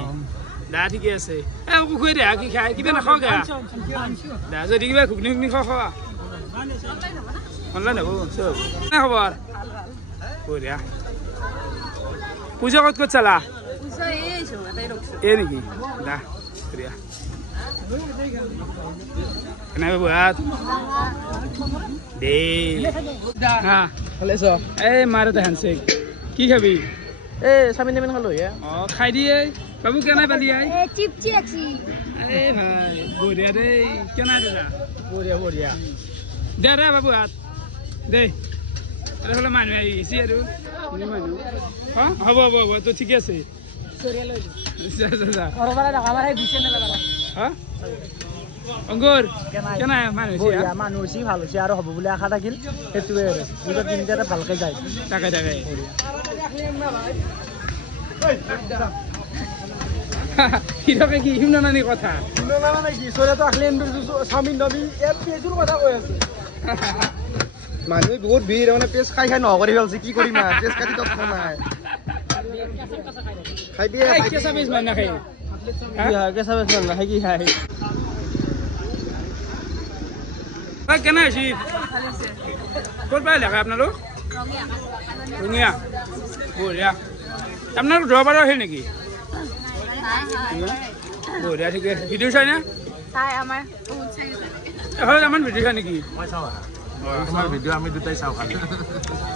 দা ঠিকে আছে এই পুখুৰী দে কি খাই কিবা নাখাওঁ গা দা যদি কিবা ঘুগনি ঘুগনি খোৱা অনলাইন হ'ব চব খবৰ বঢ়িয়া পূজা ক'ত চালা এই নেকি দা বঢ়িয়া কেনেকৈ বহাত দে হা এই মাৰতে হেণ্ডছেক কি খাবি এই চাওমিন টামিন খালো অঁ খাই দিয়ে বাবু কেনাই পালি আই চিপচি আছি এই ভাই বঢ়িয়া দেই কেনাই দাদা বঢ়িয়া বঢ়িয়া দে দে বাবু হাত দে এইফালে মানুহ আহি গৈছে আৰু মানুহ হ'ব হ'ব হ'ব তো ঠিকে আছে অংকুৰ কেনাই মানুহ মানুহ হৈছে ভাল হৈছে আৰু হ'ব বুলি আশা থাকিল সেইটোৱে আৰু তিনিটাতে ভালকে যায় তাকে হিৰকে কি শুনা নানি কথা মানে কি চৰাটো আখলি চাওমিন দাবি ইয়াত পেজৰ কথা কৈ আছে মানুহে বহুত ভিৰ মানে পেজ খাই নোহোৱা কৰি পেলাইছে কি কৰিম পেজ কাটি তত নাই খাই দিয়ে কেঁচা পিচ মানে নাখায় কেঁচা পেজ নাখাই কি খাই কেনে হৈছে ক'ত পাই লেখা আপোনালোক ৰঙিয়া বঢ়িয়া আপোনালোক যোৱাবাৰ আহিল নেকি বঢ়িয়া ঠিকে ভিডিঅ' চাই না এফালে আমাৰ ভিডিঅ' চাই নেকি তোমাৰ ভিডিঅ' আমি দুটাই চাওঁ খালি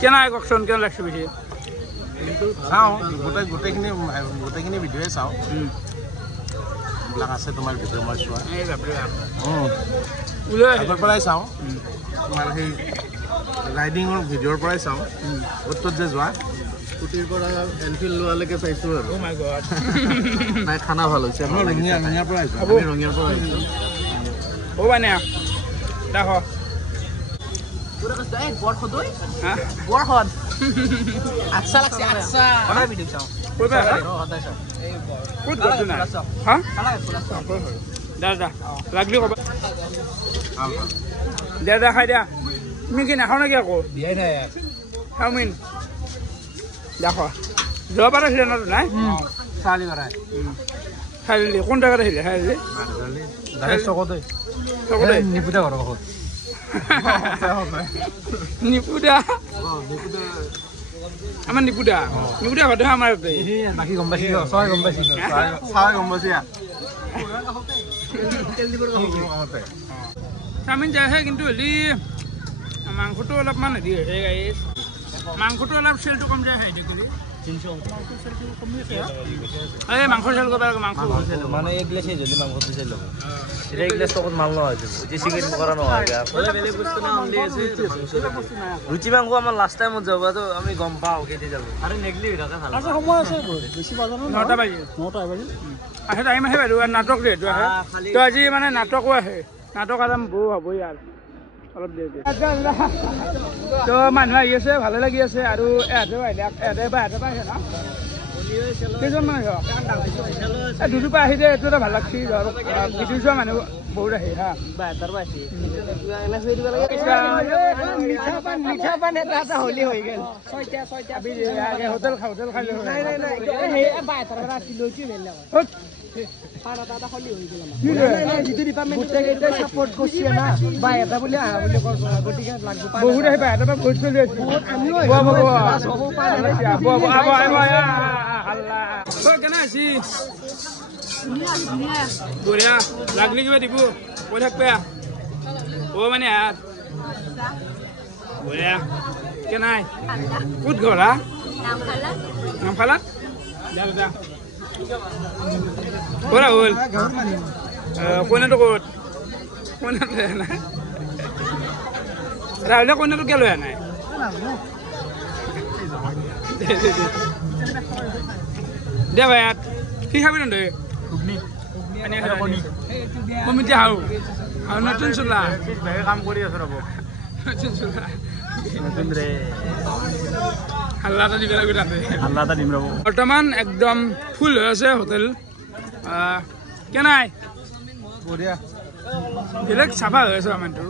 কেনে কওকচোন কেনে লাগছে বেছি চাওঁ গোটেইখিনি ভিডিঅ'ই চাওঁ এইবিলাক আছে তোমাৰ ভিডিঅ' মই চোৱা এই বাপৰে আগৰ পৰাই চাওঁ তোমাৰ সেই ৰাইডিঙৰ ভিডিঅ'ৰ পৰাই চাওঁ উত্তৰত যে যোৱা স্কুটিৰ পৰা এনফিল্ড লোৱালৈকে চাইছোঁ আৰু অ' মাই গড নাই খানা ভাল হৈছে ৰঙিয়াৰ পৰা আহিছোঁ ৰঙিয়াৰ পৰা আহিছোঁ অ' মানে দেখ আচ্ছা লাগছে আচ্ছা ভিডিঅ চাওঁ ক'ত গৈছো নাই হা দাদা লাগলি ক'বা দে খাই দিয়া তুমি কি নাখাওঁ নেকি আকৌ দিয়াই নাই চাওমিন দেখ যোৱাবাৰ আছিলে ন নাই চালি কৰাই খাই দিলি কোন জেগাত আহিলে খাই দিলি চকতে নিপুতা ঘৰৰ কাষত নিপুদা আমাৰ নিপুদা ঘৰতে আমাৰ বাকী গম পাইছি চৰাই গম পাইছি চৰাই গম পাইছি চাওমিন যায়হে কিন্তু হেৰি মাংসটো অলপমান হেৰি হৈছে গাইছ মাংসটো অলপ চেলটো কম যায় হেৰি দেখি এই মাংস চেল কৰিব লাগে মাংস মানে এক গ্লাছ যদি মাংস দিছিল এটা এক গ্লাছ তখন মাল নহয় যে চিকেন কৰা নহয় বেলেগ বস্তু না অনলি আছে ৰুচি মাংস আমাৰ লাষ্ট টাইমত যাব তো আমি গম পাওঁ কেতিয়া যাব আৰু নেগলি হৈ থাকে ভাল আছে সময় আছে বেছি বাজা 9টা বাজি আহে টাইম আহে বাৰু আৰু নাটক ৰেটো আহে তো আজি মানে নাটকো আহে নাটক আৰাম বহু হ'বই আৰু অলপ দেৰি তো মানুহ আহি আছে ভালে লাগি আছে আৰু এহেঁতে পাইছে ন কেইজনমান আহিব দুটো পৰা আহি দিয়ে এইটো এটা ভাল লাগছি ভিডিঅ' চোৱা মানুহ বহুত আহে হা হোটেল খাই বহুত আহিবা এটা ভোট চলি আছে কেনে আছি বঢ়িয়া লাগলি কিবা দিব কৈ থাকবে ও মানে হাত বঢ়িয়া কেনাই ক'ত ঘৰ হা নামফালাত যা দাদা ক'ত হ'ল কইনাটো ক'ত কইনাটো নাই ৰাহুলে কইনাটো কিয় লৈ নাই দে ভাই ইয়াত কি খাবি নদে কমিটি হাও আৰু নতুন চোলা কাম কৰি আছো ৰ'ব নতুন চোলা নতুন ৰে হাল্লা এটা দিব লাগিব তাতে আল্লাহ এটা দিম ৰ'ব বৰ্তমান একদম ফুল হৈ আছে হোটেল কেনাই বঢ়িয়া বেলেগ চাফা হৈ আছে মানুহটো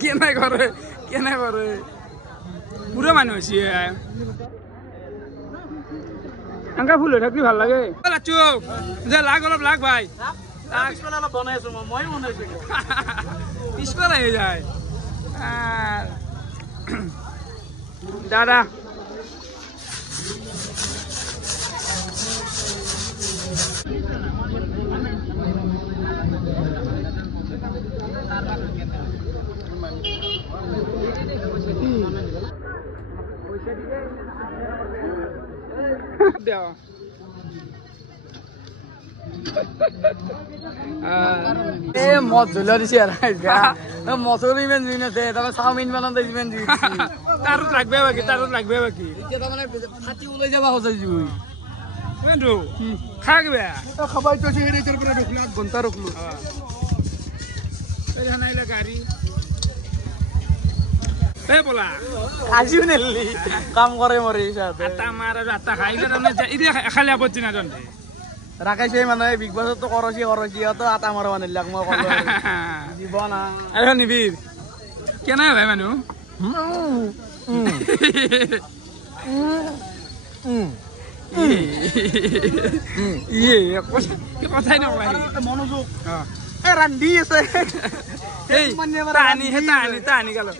কেনে কৰে পুৰা মানুহ হৈছে এনেকা ফুল হৈ থাকি ভাল লাগে যে লাগ অলপ লাগ ভাই পিছফালে আহি যায় দাদা মদ ঝুলিয়া দিছে মচুর ইমান জুই নাছে তারপরে চাউমিন বানাতে ইমান জুই তারত লাগবে বাকি এতিয়া তাৰমানে ফাটি ওলাই যাবা হৈছে জুই খাগবে খাবাই তো সেই পৰা ৰখলো 8 ঘণ্টা ৰখলো গাড়ী বলা আজিও নেলি কাম কৰে মৰি সাথে আটা মাৰ আৰু আটা খাই এতিয়া খালি আপত্তি না তন্তে ৰাখাইছে মানে বিগ বছৰটো কৰছি তো আটা মাৰবা নিলাক মই কলো দিব না আৰু নিবিৰ কেনে ভাই মানুহ কথাই নকয় মনোযোগ ৰান্ধি আছে টানি গালো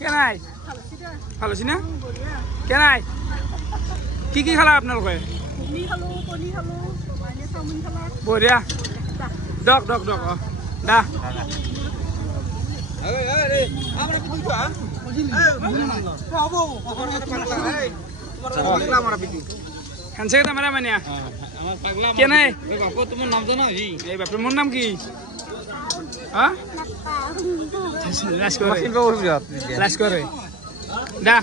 কেনাই ভালো আছি না কেনাই কি খালা আপোনালোকে বঢ়িয়া দক দা Hanse kita mana mana? Kenai? বাপু তোমাৰ নাম জানা হি এই বাপের মোর নাম কি? হ্যাঁ? লাশ করে। দা।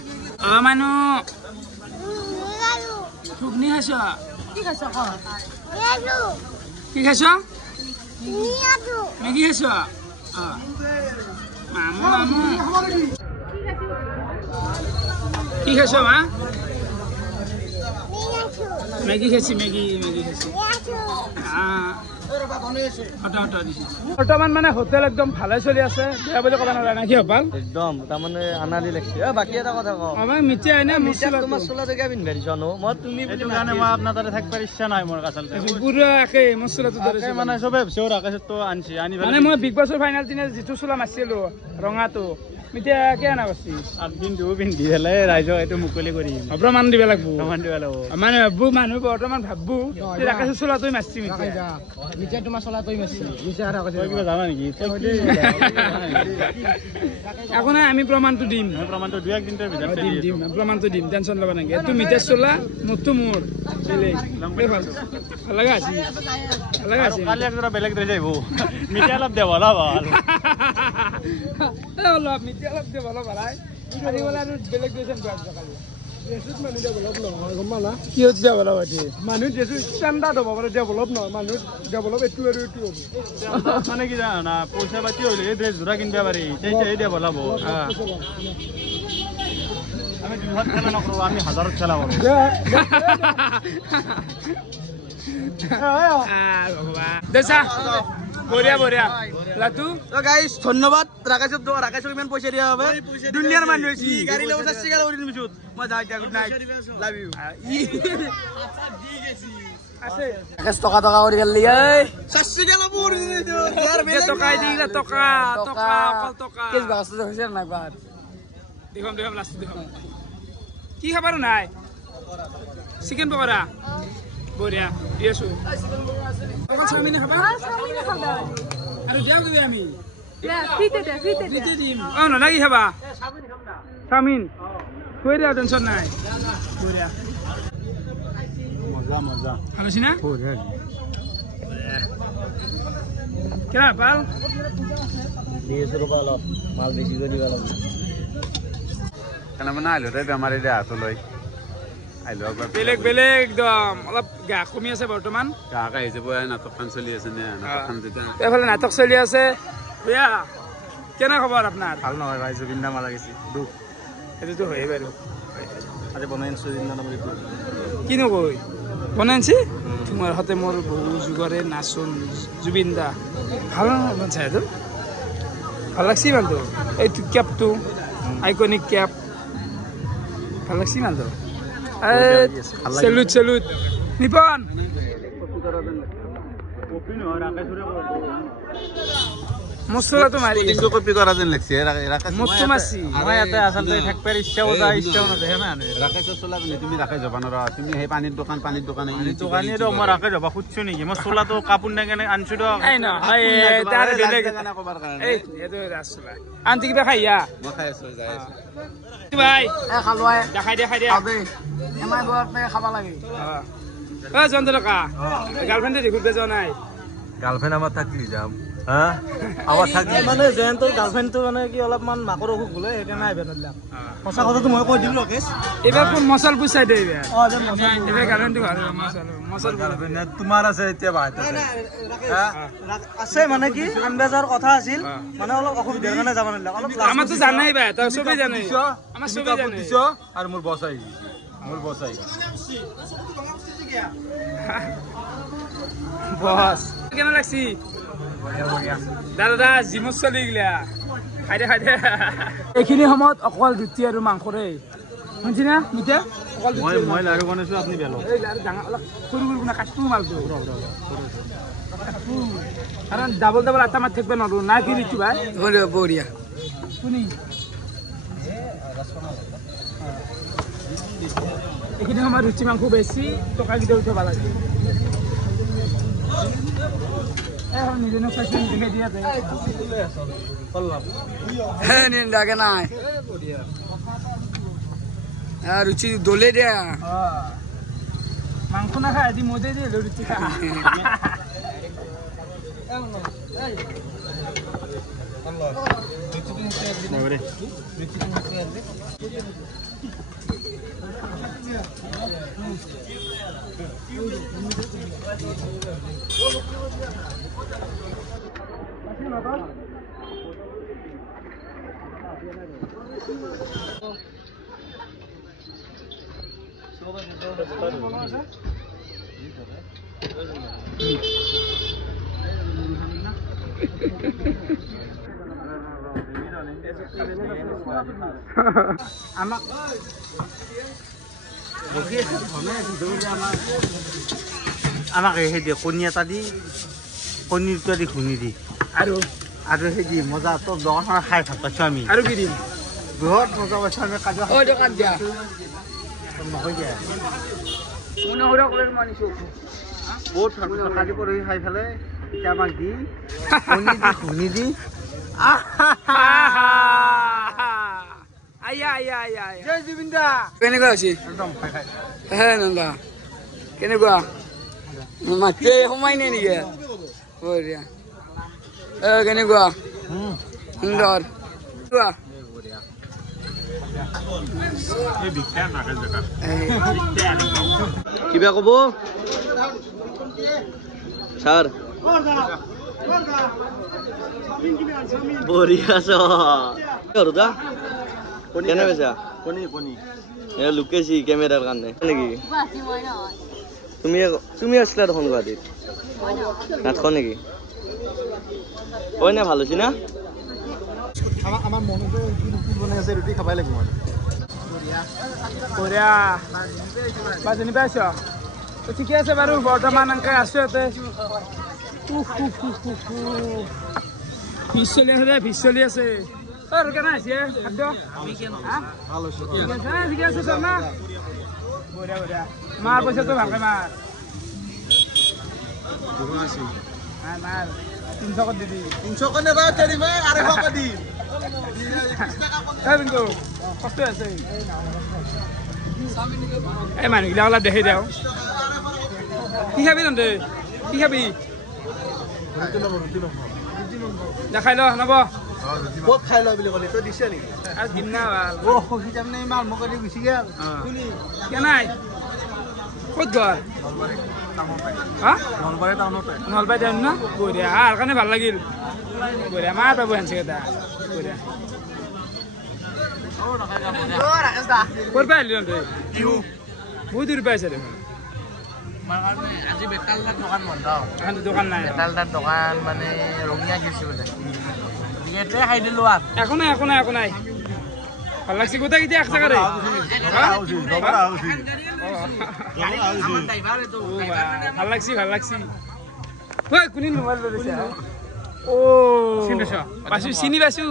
মানু। ঘুগনি খাইছ? কি খাইছ ক? কি খাইছ? মেগি খাইছ? মামু। কি খাইছ মা? মেগি খাইছি মেগি খাইছি বৰ্তমান মানে হোটেল একদম ভালে চলি আছে বেয়া বুলি ক'ব নালাগে কি হপাল একদম তাৰমানে আনালি লাগছে বাকি এটা কথা কওঁ আমাৰ মিঠা এনে মছলা তোমাৰ চলা জেগা পিন্ধাইছ ন মই তুমি বুলি কাৰণে মই আপোনাৰ তাতে থাকিব ইচ্ছা নাই মোৰ আচলতে পুৰা একে মছলাটো ধৰিছে মানে চবে ভিৰ আকাশতো আনছি আনি মানে মই বিগ বছৰ ফাইনেল দিনা যিটো চোলা মাৰিছিলো ৰঙাটো মিঠা কে আনা কৰিছিস পিন্ধি পেলাই ৰাইজক এইটো মুকলি কৰিম প্ৰমাণ দিব লাগিব মানে ভাবো মানুহ বৰ্তমান ভাবো আকাশে চোলাটোৱে মাৰিছি মিঠা তোমাৰ চলাটোই মাৰছি কিবা জানা নেকি একো নাই আমি প্ৰমাণটো দিম প্ৰমাণটো 2 দিনৰ ভিতৰত দিম প্ৰমাণটো দিম টেনচন ল'ব নালাগে এইটো মিঠা চোলা মোৰটো মোৰ ভাল লগা আছে কালি একজোৰা বেলেগ ড্ৰেছ আহিব মিঠা অলপ দেব অলপ অলপ মিঠা অলপ দেব অলপ ভালাই কালি বোলে আৰু বেলেগ ড্ৰেছ আনিব কালি ড্ৰেছত মানুহ ডেভেলপ নহয় গম পালা কিহত ডেভেলপ আছে মানুহ ড্ৰেছত ষ্টেণ্ডাৰ্ড হ'ব পাৰে ডেভেলপ নহয় মানুহ ডেভেলপ এইটো আৰু এইটো হ'ব মানে কি জানা পইচা পাতি হ'লে এই ড্ৰেছ যোৰা কিনিব পাৰি তেতিয়াহে ডেভেলপ হ'ব আমি 200 খেলা নকৰোঁ আমি 1000 খেলা কৰোঁ ভগৱান দেছা বঢ়িয়া বঢ়িয়া লাটু তো গাইস ধন্যবাদ রাকেশক ইমান পয়সা দিয়া হবে দুনিয়ার মানুহ হইছি গাড়ি লব চাচ্ছি গাড়ি ওদিন মিছুত মই যাই গুড নাইট লাভ ইউ আছে রাকেশ টকা কৰি গেলি এই চাচ্ছি গেল বুড়ি টকা দিলা টকা টকা অকল টকা কেস বাগস্ত হইছে না বাদ দেখম দেখম লাষ্ট দেখম কি খাবার নাই চিকেন পকোড়া বঢ়িয়া দিয়েছো অকল চাওমিন খাবা আৰু দিয়াও দিবি আমি ফ্ৰীতে দিম না কি খাবা চাওমিন থৈ দিয়া টেনশ্যন নাই বঢ়িয়া মজা মজা ভালো আছি না কেনা পাল দিয়েছো ৰবা অলপ মাল বেছি কৰি দিবা লাগিব কেনে মানে আহিলো তাই বেমাৰী দে হাতটো লৈ আহিলো একবাৰ বেলেগ বেলেগ একদম অলপ গা কমি আছে বৰ্তমান গাক আহি যাব নাটকখন চলি আছে নে নাটকখন যেতিয়া এইফালে নাটক চলি আছে বেয়া কেনে খবৰ আপোনাৰ ভাল নহয় ভাই জুবিন দা মাৰা গৈছে দুখ সেইটোতো হয়েই বাৰু আজি বনাই আনিছোঁ জুবিন দা নামৰ কিনো কৈ বনাইছি তোমাৰ হাতে মোৰ বহু যুগৰে নাচোন জুবিন দা ভাল বনাইছে এইটো ভাল লাগছি ইমানটো এইটো কেপটো আইকনিক কেপ ভাল লাগছি ইমানটো চেলুট চেলুট নিপন মছলাটো মাৰি কিন্তু কপি কৰা যেন লাগছে মছটো মাছি মই ইয়াতে আচলতে থাকিব ইচ্ছাও যায় ইচ্ছাও নাযায় না ৰাকেশৰ চোলা পিন্ধি তুমি ৰাকেশ যাব নোৱাৰা তুমি সেই পানীৰ দোকান দোকানীটো মই ৰাখে যাব খুজছো নেকি মই চোলাটো কাপোৰ নে কেনে আনিছো দিয়ক এই ন তাৰ বেলেগ ক'বাৰ কাৰণে এই এইটো ৰাসলা আনটি কিবা খাইয়া মই খাই আছো যাই আছো ভাই এ খালোৱাই দেখাই দিয়া খাবে এমাই বৰত মে খাবা লাগে অ জন্তলকা গাৰ্লফ্ৰেণ্ডে দেখুতে যোৱা নাই গাৰ্লফ্ৰেণ্ড আমাৰ থাকলি যাম হা আমাৰ থাকলি মানে যেন তোৰ গাৰ্লফ্ৰেণ্ডটো মানে কি অলপমান মাকৰ অসুখ বোলে সেইকাৰণে আহিব নিলাম সঁচা কথাটো মই কৈ দিলোঁ ৰাকেশ এইবাৰ কোন মছল পুচাই দে এইবাৰ অ যেন এইবাৰ গাৰ্লফ্ৰেণ্ডটো ভাল মছল গাৰ্লফ্ৰেণ্ড তোমাৰ আছে এতিয়া বাহিৰত আছে মানে কি আনবেজাৰ কথা আছিল মানে অলপ অসুবিধাৰ কাৰণে যাব নিলাম অলপ আমাৰতো জানাই বা তই চবেই জানে আমাৰ চবেই জানে আৰু মোৰ বছ আহি বস কেনে লাগছি দাদা জিমত চলি গিলা খাই দে এইখিনি সময়ত অকল ৰুটি আৰু মাংসৰে শুনছি না মিঠা অকল মই লাৰু বনাইছোঁ আপুনি বেলেগ এই লাৰু ডাঙৰ অলপ সৰু সৰু কোনা কাটটো মালটো কাৰণ ডাবল ডাবল আটা মাত থাকিব নোৱাৰো না কি দিছো ভাই বঢ়িয়া শুনি এইখিনি সময়ত ৰুচি মাংস বেছি টকা কেইটা উঠাব লাগে নিজে চাইছো নিজে দিয়া হে নিন্দাকে নাই ৰুচি দলে দিয়া মাংস নাখায় আজি মজে দিয়ে ৰুচি খা আমাক সেই দিয়ে কণী এটা দি কণীটো দি ঘূনি দি আৰু সেই দি মজা তোৰ দোকানখন খাই ভাল পাইছোঁ আমি আৰু কি দিম বহুত মজা পাইছোঁ আমি কাজু ঐ দোকান দিয়া নকৈ দিয়া মানিছো বহুত ভাল পাইছোঁ কাজু পৰহি খাই পেলাই এতিয়া আমাক দি কণী দি ঘূনি দি আয়া আয়া আয়া আয়া জয় জুবিন দা কেনেকুৱা হৈছে একদম খাই খাই হে নন্দা কেনেকুৱা মাতে সোমাই নাই নেকি বঢ়িয়া কেনেকুৱা সুন্দৰ কিবা ক'ব ছাৰ বঢ়িয়া দা কেনে পাইছা কণী এ লুকেছি কেমেৰাৰ কাৰণে নেকি তুমি আছিলা দেখোন গুৱাহাটীত নাটক নেকি কৈ না ভাল হৈছে না আমাৰ মনতে ৰুটি বনাই আছে ৰুটি খাবাই লাগিব মানে বঢ়িয়া বাজনী পাইছ ঠিকে আছে বাৰু বৰ্তমান এনেকৈ আছোঁ ইয়াতে ভিজ চলি আছে ভিজ চলি আছে কেনে আছে খাদ্য ঠিকে আছে চল না বঢ়িয়া বঢ়িয়া মাৰ পইচাটো ভালকৈ মাৰ মাৰ 300 কৰি দিবি 300 কাৰণে ৰা চাৰি মে 250 কৰি দি কিন্তু কষ্ট আছে এই মানুহবিলাক অলপ দেখি দিওঁ কি খাবি তহঁতে কি খাবি দেখাই ল নব ক'ত খাই লয় বুলি ক'লে তই দিছে নেকি আৰু দিম না তাৰমানে ইমান মোক দি গুচি গ'ল কেনাই ক'ত ঘৰ হা নলবাৰী টাউনতে নলবাৰী টাউন ন বঢ়িয়া আৰ কাৰণে ভাল লাগিল বঢ়িয়া মাৰ পাব হেনছে এটা বঢ়িয়া ক'ৰ পৰা আহিলি তহঁতে বহুত দূৰ পাইছে দেখোন আজি বেতালদাৰ দোকান বন্ধ এখানটো দোকান নাই বেতালদাৰ দোকান মানে ৰঙিয়া গেছি বোলে গতিকে এটাই খাই দিলো আৰু একো নাই একো নাই একো নাই ভাল লাগছে গোটেই কেতিয়া এক জাগাৰে ভাল লাগছি ভাল লাগছি কোনে মোবাইল লৈছে ও পাইছো চিনি পাইছো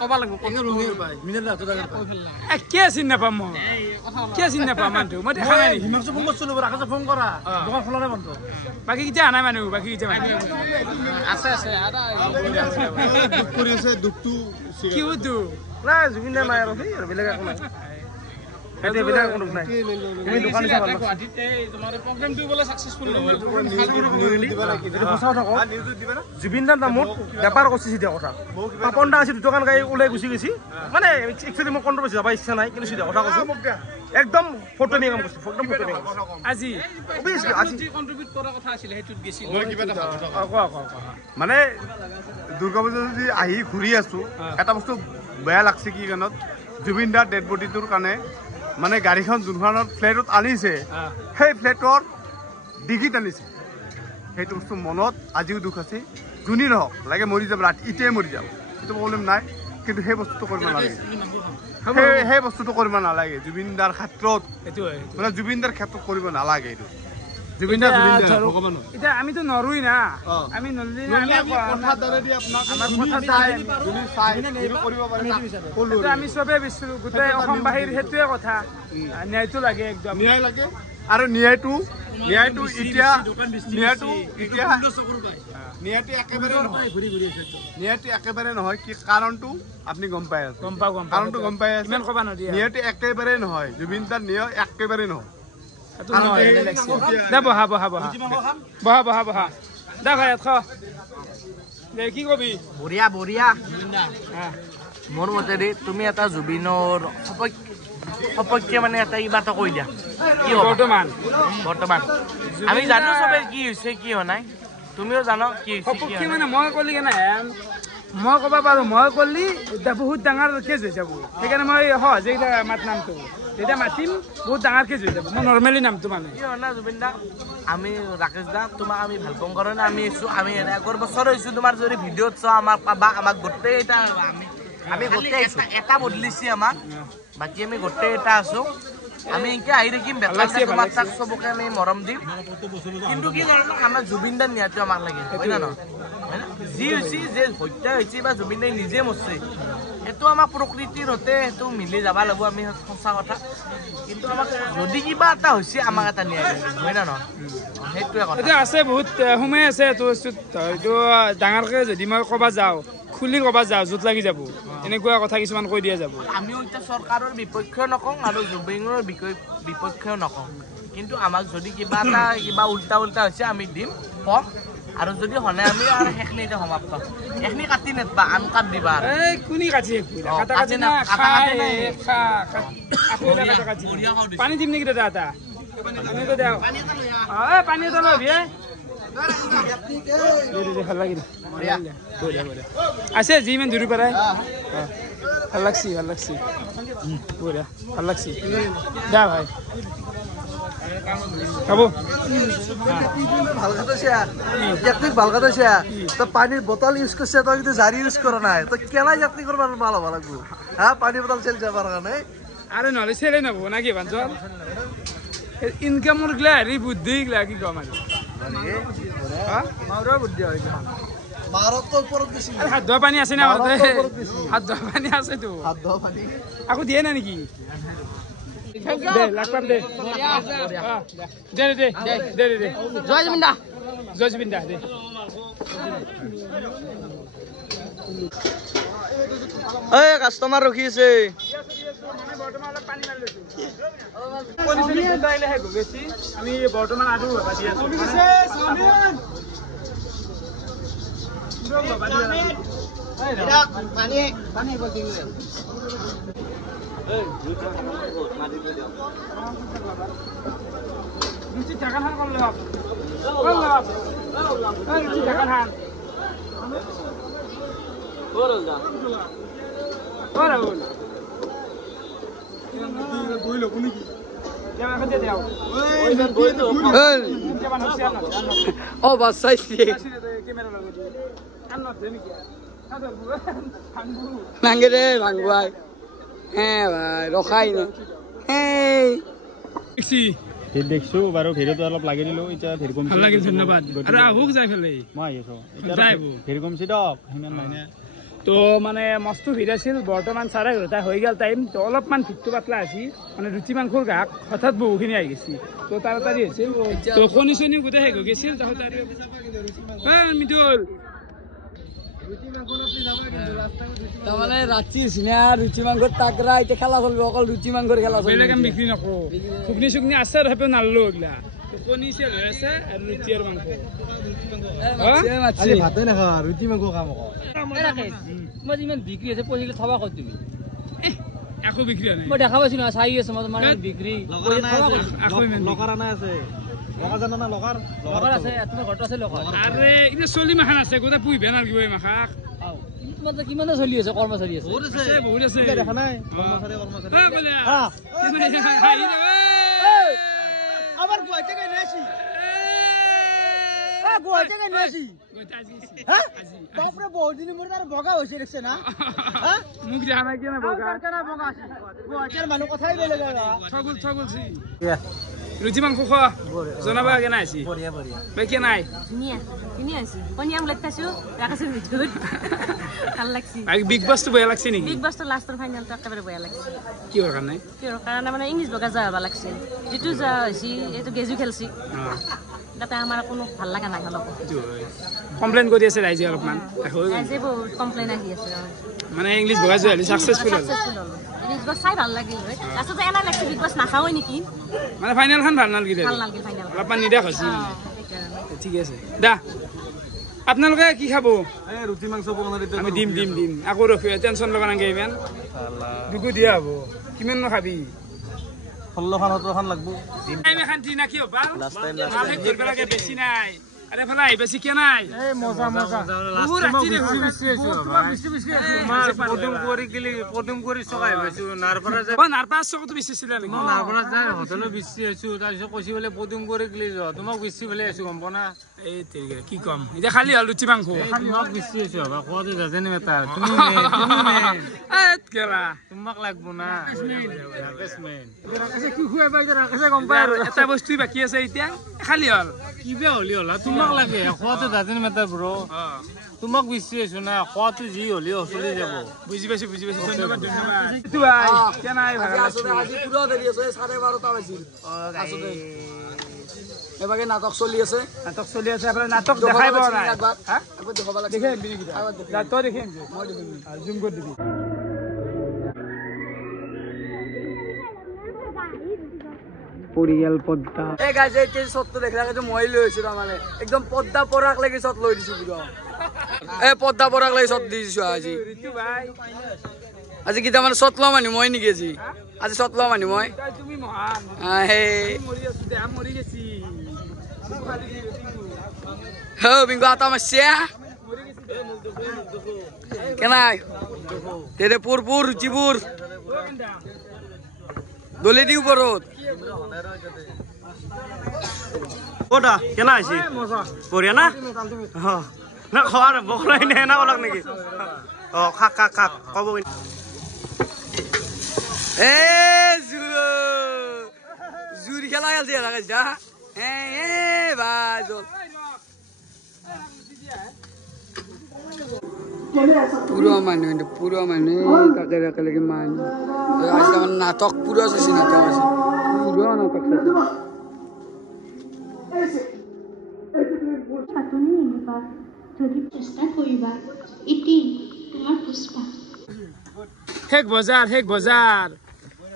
ক'ব লাগিব কিয় চিনি নাপাম মই কিয় চিনি নাপাম মানুহটো মই দেখা নাই হিমাংশু ফোন কৰিছিলো ৰাকেশে ফোন কৰা দোকান খোলা নাই বন্ধ বাকী কেতিয়া আনাই মানুহ বাকী কেতিয়া মানুহ আছে দুখ কৰি আছে দুখটো কি হতো নাই জুবিন দা নাই আৰু সেই আৰু বেলেগ একো নাই এতিয়া বেলেগ একো দুখ নাই তুমি দোকান দিছা ভাল জুবিন দাৰ নামত বেপাৰ কৰিছে চিধা কথা পাপন দা আছে দুটকান গাড়ী ওলাই গুচি গৈছি মানে একচুৱেলি মই কণ্ট্ৰভাৰ্চি যাব ইচ্ছা নাই কিন্তু চিধা কথা কৈছো একদম ফটোমি কাম কৰিছে একদম ফটোমি আজি আজি কন্ট্ৰিবিউট কৰা কথা আছিল হেতুত গেছিল মানে দুৰ্গা পূজা যদি আহি ঘূৰি আছো এটা বস্তু বেয়া লাগছে কি কাৰণত জুবিন দাৰ ডেড বডিটোৰ কাৰণে মানে গাড়ীখন যোনখনত ফ্লেটত আনিছে সেই ফ্লেটৰ ডিগিত আনিছে সেইটো বস্তু মনত আজিও দুখ আছে যোনী নহওক লাগে মৰি যাম ৰাতি ইতিয়াই মৰি যাম সেইটো প্ৰব্লেম নাই কিন্তু সেই বস্তুটো কৰিব নালাগে সেই বস্তুটো কৰিব নালাগে জুবিন দাৰ ক্ষেত্ৰত মানে জুবিন দাৰ ক্ষেত্ৰত কৰিব নালাগে এইটো জুবিন দা ভগৱান এতিয়া আমিতো নৰুই না আমি নৰলি আমি চবে বিচাৰো গোটেই অসমবাসীৰ সেইটোৱে কথা ন্যায়টো লাগে একদম ন্যায় লাগে আৰু ন্যায়টো এতিয়া ন্যায়টো একেবাৰে নহয় কি কাৰণটো আপুনি গম পাই আছে কাৰণটো গম পাই আছে ন্যায়টো একেবাৰে নহয় জুবিন দাৰ ন্যায় একেবাৰে নহয় দে বহা বহা বহা বহা বহা বহা দে ভাই দে কি কবি বঢ়িয়া বঢ়িয়া মোৰ মতেদি তুমি এটা জুবিনৰ সপক্ষে মানে এটা কিবা এটা কৈ দিয়া কি হ'ব বৰ্তমান আমি জানো চবে কি হৈছে কি হোৱা নাই তুমিও জানো কি সপক্ষে মানে মই ক'লি কেনে মই ক'ব পাৰোঁ মই ক'লি বহুত ডাঙৰ কেছ হৈ যাব সেইকাৰণে মই সহজে মাত নামটো যেতিয়া মাতিম বহুত ডাঙৰ কেছ হৈ যাব মই নৰ্মেলি নামটো মানে কি হয় না জুবিন দা আমি ৰাকেশ দা তোমাক আমি ভাল পাওঁ কাৰণে আমি আমি আগৰ বছৰ হৈছোঁ তোমাৰ যদি ভিডিঅ'ত চোৱা আমাক পাবা আমাক গোটেই এটা আমি গোটেই এটা বদলিছে আমাক বাকী আমি গোটেই এটা আছোঁ আমি এনেকৈ আহি থাকিম তোমাক তাক চবকে আমি মৰম দিম কিন্তু কি কাৰণে আমাৰ জুবিন দাৰ ন্যায়টো আমাক লাগে হয় না নহয় যি হৈছে যে হত্যা হৈছে বা জুবিন দাই নিজে মৰছে সেইটো আমাক প্ৰকৃতিৰ সৈতে সেইটো মিলি যাব লাগিব আমি সঁচা কথা কিন্তু আমাক যদি কিবা এটা হৈছে আমাক এটা ন্যায় হয় না নহয় সেইটোৱে কথা এতিয়া আছে বহুত সময় আছে এইটো বস্তুত হয়তো ডাঙৰকৈ যদি মই ক'ব যাওঁ খুলি ক'ব যাওঁ য'ত লাগি যাব এনেকুৱা কথা কিছুমান কৈ দিয়া যাব আমিও এতিয়া চৰকাৰৰ বিপক্ষেও নকওঁ আৰু জুবিনৰ বিপক্ষেও নকওঁ কিন্তু আমাক যদি কিবা এটা কিবা উল্টা হৈছে আমি দিম কম আৰু যদি হনে আমি আৰু সেইখিনিতে সমাপ্ত এইখিনি কাটি নেবা আনকাট দিবা এই কোনি কাটি পানী দিম নেকি দাদা এটা পানী এটা লবি ভাল লাগিল আছে যি ইমান দূৰ পৰাই ভাল লাগছি বঢ়িয়া ভাল লাগছি দা ভাই খাব ভাল কথা টেকনিক ভাল কথা তো পানির বোতল ইউজ করছে তো কিন্তু জারি ইউজ করা নাই তো কেলাই টেকনিক করবার ভালো ভালো লাগবো হ্যাঁ পানি বোতল চেল যাবার কারণে আরে নহলে ছেলে নেবো নাকি বাঞ্চল ইনকামৰ গিলা হেৰি বুদ্ধি গিলা কি কম আৰু বুদ্ধি হয় হাত ধোৱা পানী আছে না হাত ধোৱা পানী আছেতো আকৌ দিয়ে না নেকি দে লাগপাম দে দে দে দে দে দে জয় জুবিন দা দে কাষ্টমাৰ ৰখি আছে আমি বৰ্তমান আৰু ভাবি আছো ও বাস চাইছি ভাঙে ৰে ভাঙবাই হ্যাঁ ভাই ৰখাই না দেখছো বাৰু ভিডিঅ'টো অলপ লাগি দিলো এতিয়া ভিৰ কম ভাল লাগিল ধন্যবাদ আৰু আহুক যাই ফেলে মই আহি আছো এতিয়া ভিৰ কমছি দক সিমান নাই না তো মানে মস্ত ভিৰ আছিল বৰ্তমান 11:30 হৈ গেল টাইম তো অলপমান ভিৰটো পাতলা আছিল মানে ৰুচি মাংসৰ গাক হঠাৎ বহুখিনি আহি গৈছিল তো তাড়াতাড়ি হৈছিল তো কণী চনি গোটেই শেষ হৈ গৈছিল মিঠুল তাৰমানে ৰাতি চিনা ৰুচি মাংসৰ টাকৰা এতিয়া খেলা চলিব অকল ৰুচি মাংসৰ খেলা চলিব বেলেগ আমি বিক্ৰী নকৰোঁ ঘুগনি চুগনি আছে তথাপিও নাললো এইগিলা কণী চেল হৈ আছে আৰু ৰুচি আৰু মাংস ভাতে নাখা ৰুটি মাংস খাম মই ইমান বিক্ৰী আছে পইচা থবা ক'ত তুমি একো বিক্ৰী নাই মই দেখা পাইছো না চাই আছো মই তোমাৰ বিক্ৰী লকাৰ আনা আছে লকাৰ জানা না লকাৰ আছে তোমাৰ ঘৰটো আছে লকাৰ আৰে এতিয়া চলি মাখান আছে গোটেই পুহিব নালাগিব এই মাখাক তোমাৰ কিমানে চলি আছে কৰ্মচাৰী আছে বহুত আছে দেখা নাই আবার গুয়াতে গই নাছি গুয়াতে গই নাছি হ্যাঁ বাপরে বহুত দিন মোর তার বগা হইছে দেখছ না হ্যাঁ মুখ দেখা নাই কেন বগা কারখানা বগা আছে গুয়াতের মানুষ কথাই বেলেগ ছগলছি ৰুচি মাংস খোৱা জনাবা কেনে আছি বঢ়িয়া বঢ়িয়া বেকে নাই কিনি আছি কণী আমলেট খাইছো ৰাখাছো ভিতৰত ভাল লাগছি বিগ বছটো বেয়া লাগছে নেকি বিগ বছটো লাষ্টৰ ফাইনালটো একেবাৰে বেয়া লাগছে কিহৰ কাৰণে মানে ইংলিছ বগা যা হবা লাগছিল যিটো যা হৈছি এইটো গেজু খেলছি তাতে আমাৰ কোনো ভাল লাগা নাই অলপ কমপ্লেইন কৰি আছে ৰাইজে অলপমান ৰাইজে বহুত কমপ্লেইন আহি আছে মানে ইংলিছ বগা যোৱা সাকসেসফুল হ'ল বিগ বছ চাই ভাল লাগিল আচলতে এনা লাগছে বিগ বছ নাচাওই নেকি মানে ফাইনালখন ভাল নালাগিল ফাইনাল অলপমান নিদাখ হৈছে ঠিক আছে দা আপোনালোকে কি খাব ৰুটি মাংস বনাই আমি দিম আকৌ ৰখি টেনশ্যন ল'ব নালাগে ইমান দুকু দিয়া হ'ব কিমান খাবি 16-17 লাগব খান্তি না কি হ'বা মালিক ধৰিব লাগে বেছি নাই আরে ফলা আই বেশি কে নাই এই মজা বহুত রাতি রে বেশি তোমার পদম করি সকাই বেশি নারপারা যায় নারপারা সক তো বেশি ছিল নাকি নারপারা যায় হোটেল বেশি আছো তাইছে কইছি বলে পদম করে গলি যাও তোমাক বেশি বলে আছো গম পনা এই তেরিকে কি কম এটা খালি হল লুচি মাংস তোমাক বেশি আছো বা কোতে জানে মেটা তুমি এত কেলা তোমাক লাগবো না রাকেশমেন রাকেশে কি খুয়া বাইদা রাকেশে গম পায় এটা বস্তু বাকি আছে এতিয়া খালি হল কি বে হলি হল তোমাক লাগে কোতে জানে মেটা ব্রো তোমাক বেশি আছো না কোতে জি হলি চলি যাব বুঝি পাইছি ধন্যবাদ তুই ভাই কেন আই ভালো আজি পুরো দেরি আছে 12:30 বাজিল আসলে এবারে নাটক চলি আছে আপনার নাটক দেখাইব না হ্যাঁ একবার দেখাবা লাগে দেখে বিনিকিটা তো দেখিম মই দেখিম জুম করে দিবি পরিয়াল পদ্মা এ গাইস এই যে সত্য দেখলা যে মই লৈ হইছে মানে একদম পদ্মা পরাক লাগি সত লৈ দিছো পুরো এ পদ্মা পরাক লাগি সত দিছো আজি ঋতু ভাই আজি কি মানে সত লম আনি মই নিকি আজি সত লম আনি মই তুমি মহান হে মরি আছি দে মরি গেছি হে বিঙ্গো আতা মাসিয়া কেনাই তেরে পুরপুর রুচিপুর দলে দিও পরত ক'তা কেনা আহিছে বঢ়িয়া না না খোৱাৰ বকলাই নে না অলপ নেকি খাক খাক খাক ক'ব জুৰি খেলা খেলছে লাগাইছা পুরো মানুহ কাকে একেলগে মানুহ আজিকালি নাটক পুরো আছে নাটক আছে পুরো নাটক পাতনি নিবা যদি চেষ্টা কৰিবা ইতি তোমাৰ পুষ্পা শেষ বজাৰ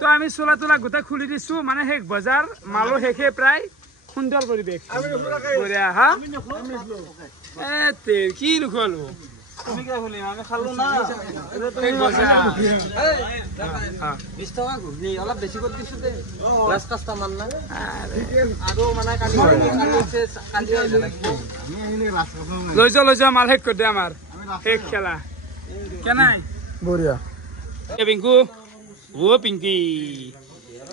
তো আমি চোলা তোলা গোটেই খুলি দিছো মানে শেষ বজাৰ মালো শেষে প্ৰায় সুন্দৰ পৰিৱেশ বঢ়িয়া হা কি নুখুৱালো লৈ যোৱা মাল শেষ কৰি দে আমাৰ শেষ খেলা কেনাই বঢ়িয়া পিংকু ও পিংকি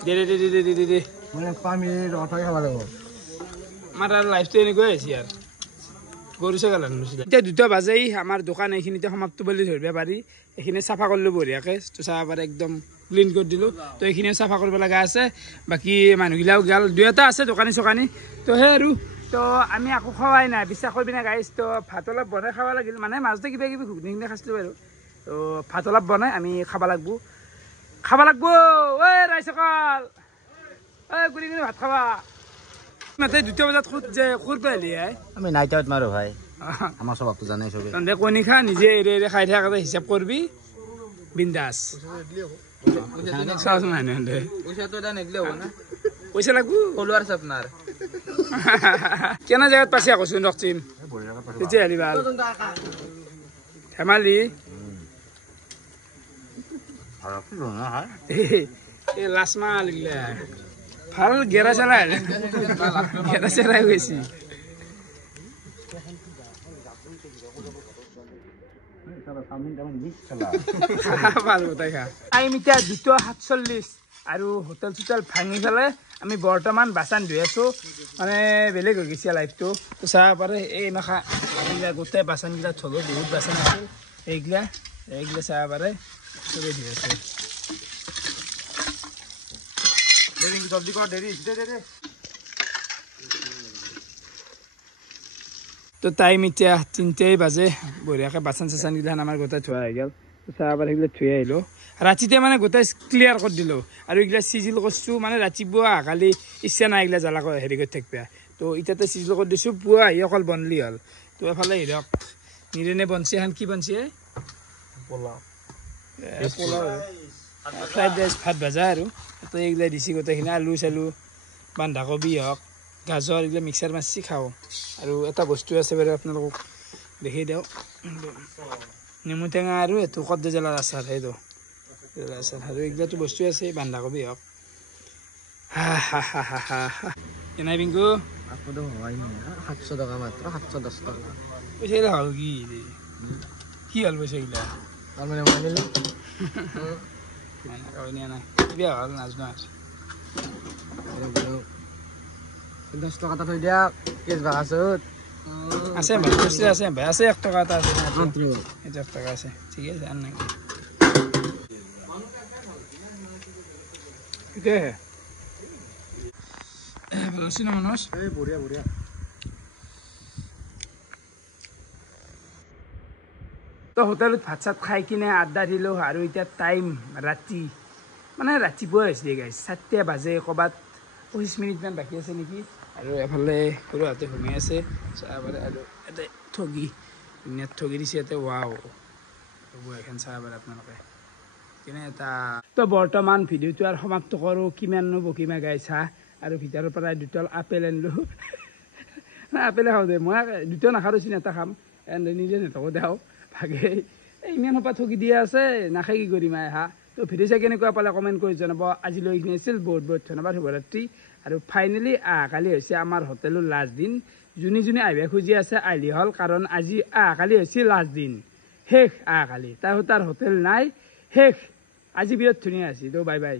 দে মানে পামি ৰথাই খাব লাগিব আমাৰ আৰু লাইফটো এনেকুৱাই হৈছে আৰু গৰু ছাগল এতিয়া 2টা বাজেই আমাৰ দোকান এইখিনিতে সমাপ্ত বুলি ধৰিব পাৰি এইখিনি চাফা কৰিলোঁ বঢ়িয়াকৈ তো চাফা পাৰে একদম ক্লিন কৰি দিলোঁ তো এইখিনিও চাফা কৰিব লগা আছে বাকী মানুহগিলাও গাল 2-এটা আছে দোকানী চোকানী তো সেই আৰু তো আমি আকৌ খোৱাই নাই বিশ্বাস কৰিবি না গাইছ তো ভাত অলপ বনাই খাব লাগিল মানে মাজতে কিবা ঘুগনি খাইছিলোঁ বাৰু তো ভাত অলপ বনাই আমি খাব লাগিব ঐ ৰাইচকাল ঐ গুৰি ভাত খাবা মাতে 2টা বজাত খুদ আহিলি আমি নাইট আউট মাৰো ভাই আমাৰ স্বভাৱটো জানাই চবে তহঁতে কণী খা নিজে এৰে খাই থাকা হিচাপ কৰবি বিন্দাছ চাওচোন মানুহে পইচাটো এটা নেগলে হ'ব না পইচা লাগব ফলোৱাৰ্ছ আপোনাৰ কেনে জেগাত পাইছে আকৌচোন ৰকচিন তেতিয়া হেৰি ভাল ধেমালি এই লাচমা লিখিলে ভাল গেৰা চেলাই গৈছে ভাল গোটাই খা টাইম এতিয়া 2:47 আৰু হোটেল চোটেল ভাঙি পেলাই আমি বৰ্তমান বাচন ধুই আছোঁ মানে বেলেগ হৈ গৈছে লাইফটো তো চাব পাৰে এই মাখা এইগিলা গোটেই বাচনগিলা থলোঁ বহুত বাচন আছিল এইগিলা চাব পাৰে চবেই ধুই আছে জলদি কৰ দেৰি তো টাইম এতিয়া 3টাই বাজে বঢ়িয়াকৈ বাচন চাচনগিলাখন আমাৰ গোটেই ধোৱা হৈ গ'ল চাহ পাৰ সেইবিলাক থৈ আহিলোঁ ৰাতিতে মানে গোটেই ক্লিয়াৰ কৰি দিলোঁ আৰু এইগিলা চিজিল কৰিছোঁ মানে ৰাতিপুৱা কালি ইচ্ছা নাই এইগিলা জ্বালা হেৰি কৰি থাকিবা তো এতিয়াতে চিজিল কৰি দিছোঁ পুৱা আহি অকল বনলি হ'ল তো এফালে হিৰক নিৰেনে বনছি এখন কি বনছি পোলাও ফ্ৰাইড ৰাইচ ভাত ভাজা আৰু তো এইগিলা দিছি গোটেইখিনি আলু চালু বন্ধাকবি হওক গাজৰ এইগিলা মিক্সাৰ মাছি খাওঁ আৰু এটা বস্তু আছে বাৰু আপোনালোকক দেখি দিওঁ নেমু টেঙা আৰু এইটো কদ্দ জ্বালাৰ আচাৰ সেইটো আচাৰ আৰু এইগিলাটো বস্তু আছে বন্ধাকবি হওক এনাই পিংকু 700 টকা মাত্ৰ 710 টকা পইচাগিলা হ'ল কি হ'ল পইচাগিলা তাৰমানে মানিলোঁ নাই কিবা হ'ল নাজনো 10 টকা এটা থৈ দিয়া কেছ বাগাছত আছে ভাই খুচরা আছে ভাই আছে 1 টাকা এটা আছে এই 1 টাকা আছে ঠিক আছে আর নাই কে বলছি না মানুষ এই বঢ়িয়া তো হোটেলত ভাত চাত খাই কিনে আড্ডা দিলোঁ আৰু এতিয়া টাইম ৰাতি মানে ৰাতিপুৱা হৈছে গাইছ 7টা বাজে ক'ৰবাত 25 মিনিটমান বাকী আছে নেকি আৰু এফালে পুৰাতে ঘুমাই আছে চাহবাৰে আৰু এটা ঠগি নেট ঠগি দিছে ইয়াতে ৱাও এখন চাহবাৰে আপোনালোকে কিনে এটা তো বৰ্তমান ভিডিঅ'টো আৰু সমাপ্ত কৰোঁ কিমাননো বকিমা গাই চাহ আৰু ভিতৰৰ পৰা দুটল আপেল আনিলোঁ আপেলে খাওঁ দে মই দুটা নাখাওঁ চিন এটা খাম নিজে নেটকো দেখাওঁ ভাগে ইমান সোপা ঠগি দিয়া আছে নাখাই কি কৰিম হা তো ভিডিঅ' চাই কেনেকুৱা পালে কমেণ্ট কৰি জনাব আজিলৈ এইখিনি আছিল বহুত বহুত ধন্যবাদ শুভৰাত্ৰি আৰু ফাইনেলি কালি হৈছে আমাৰ হোটেলৰ লাষ্ট দিন যোনে আহিব খুজি আছে আহিলে হ'ল কাৰণ আজি কালি হৈছে লাষ্ট দিন শেষ কালি তাৰ হোটেল নাই শেষ আজি বিৰাট ধুনীয়া আছে তো বাই বাই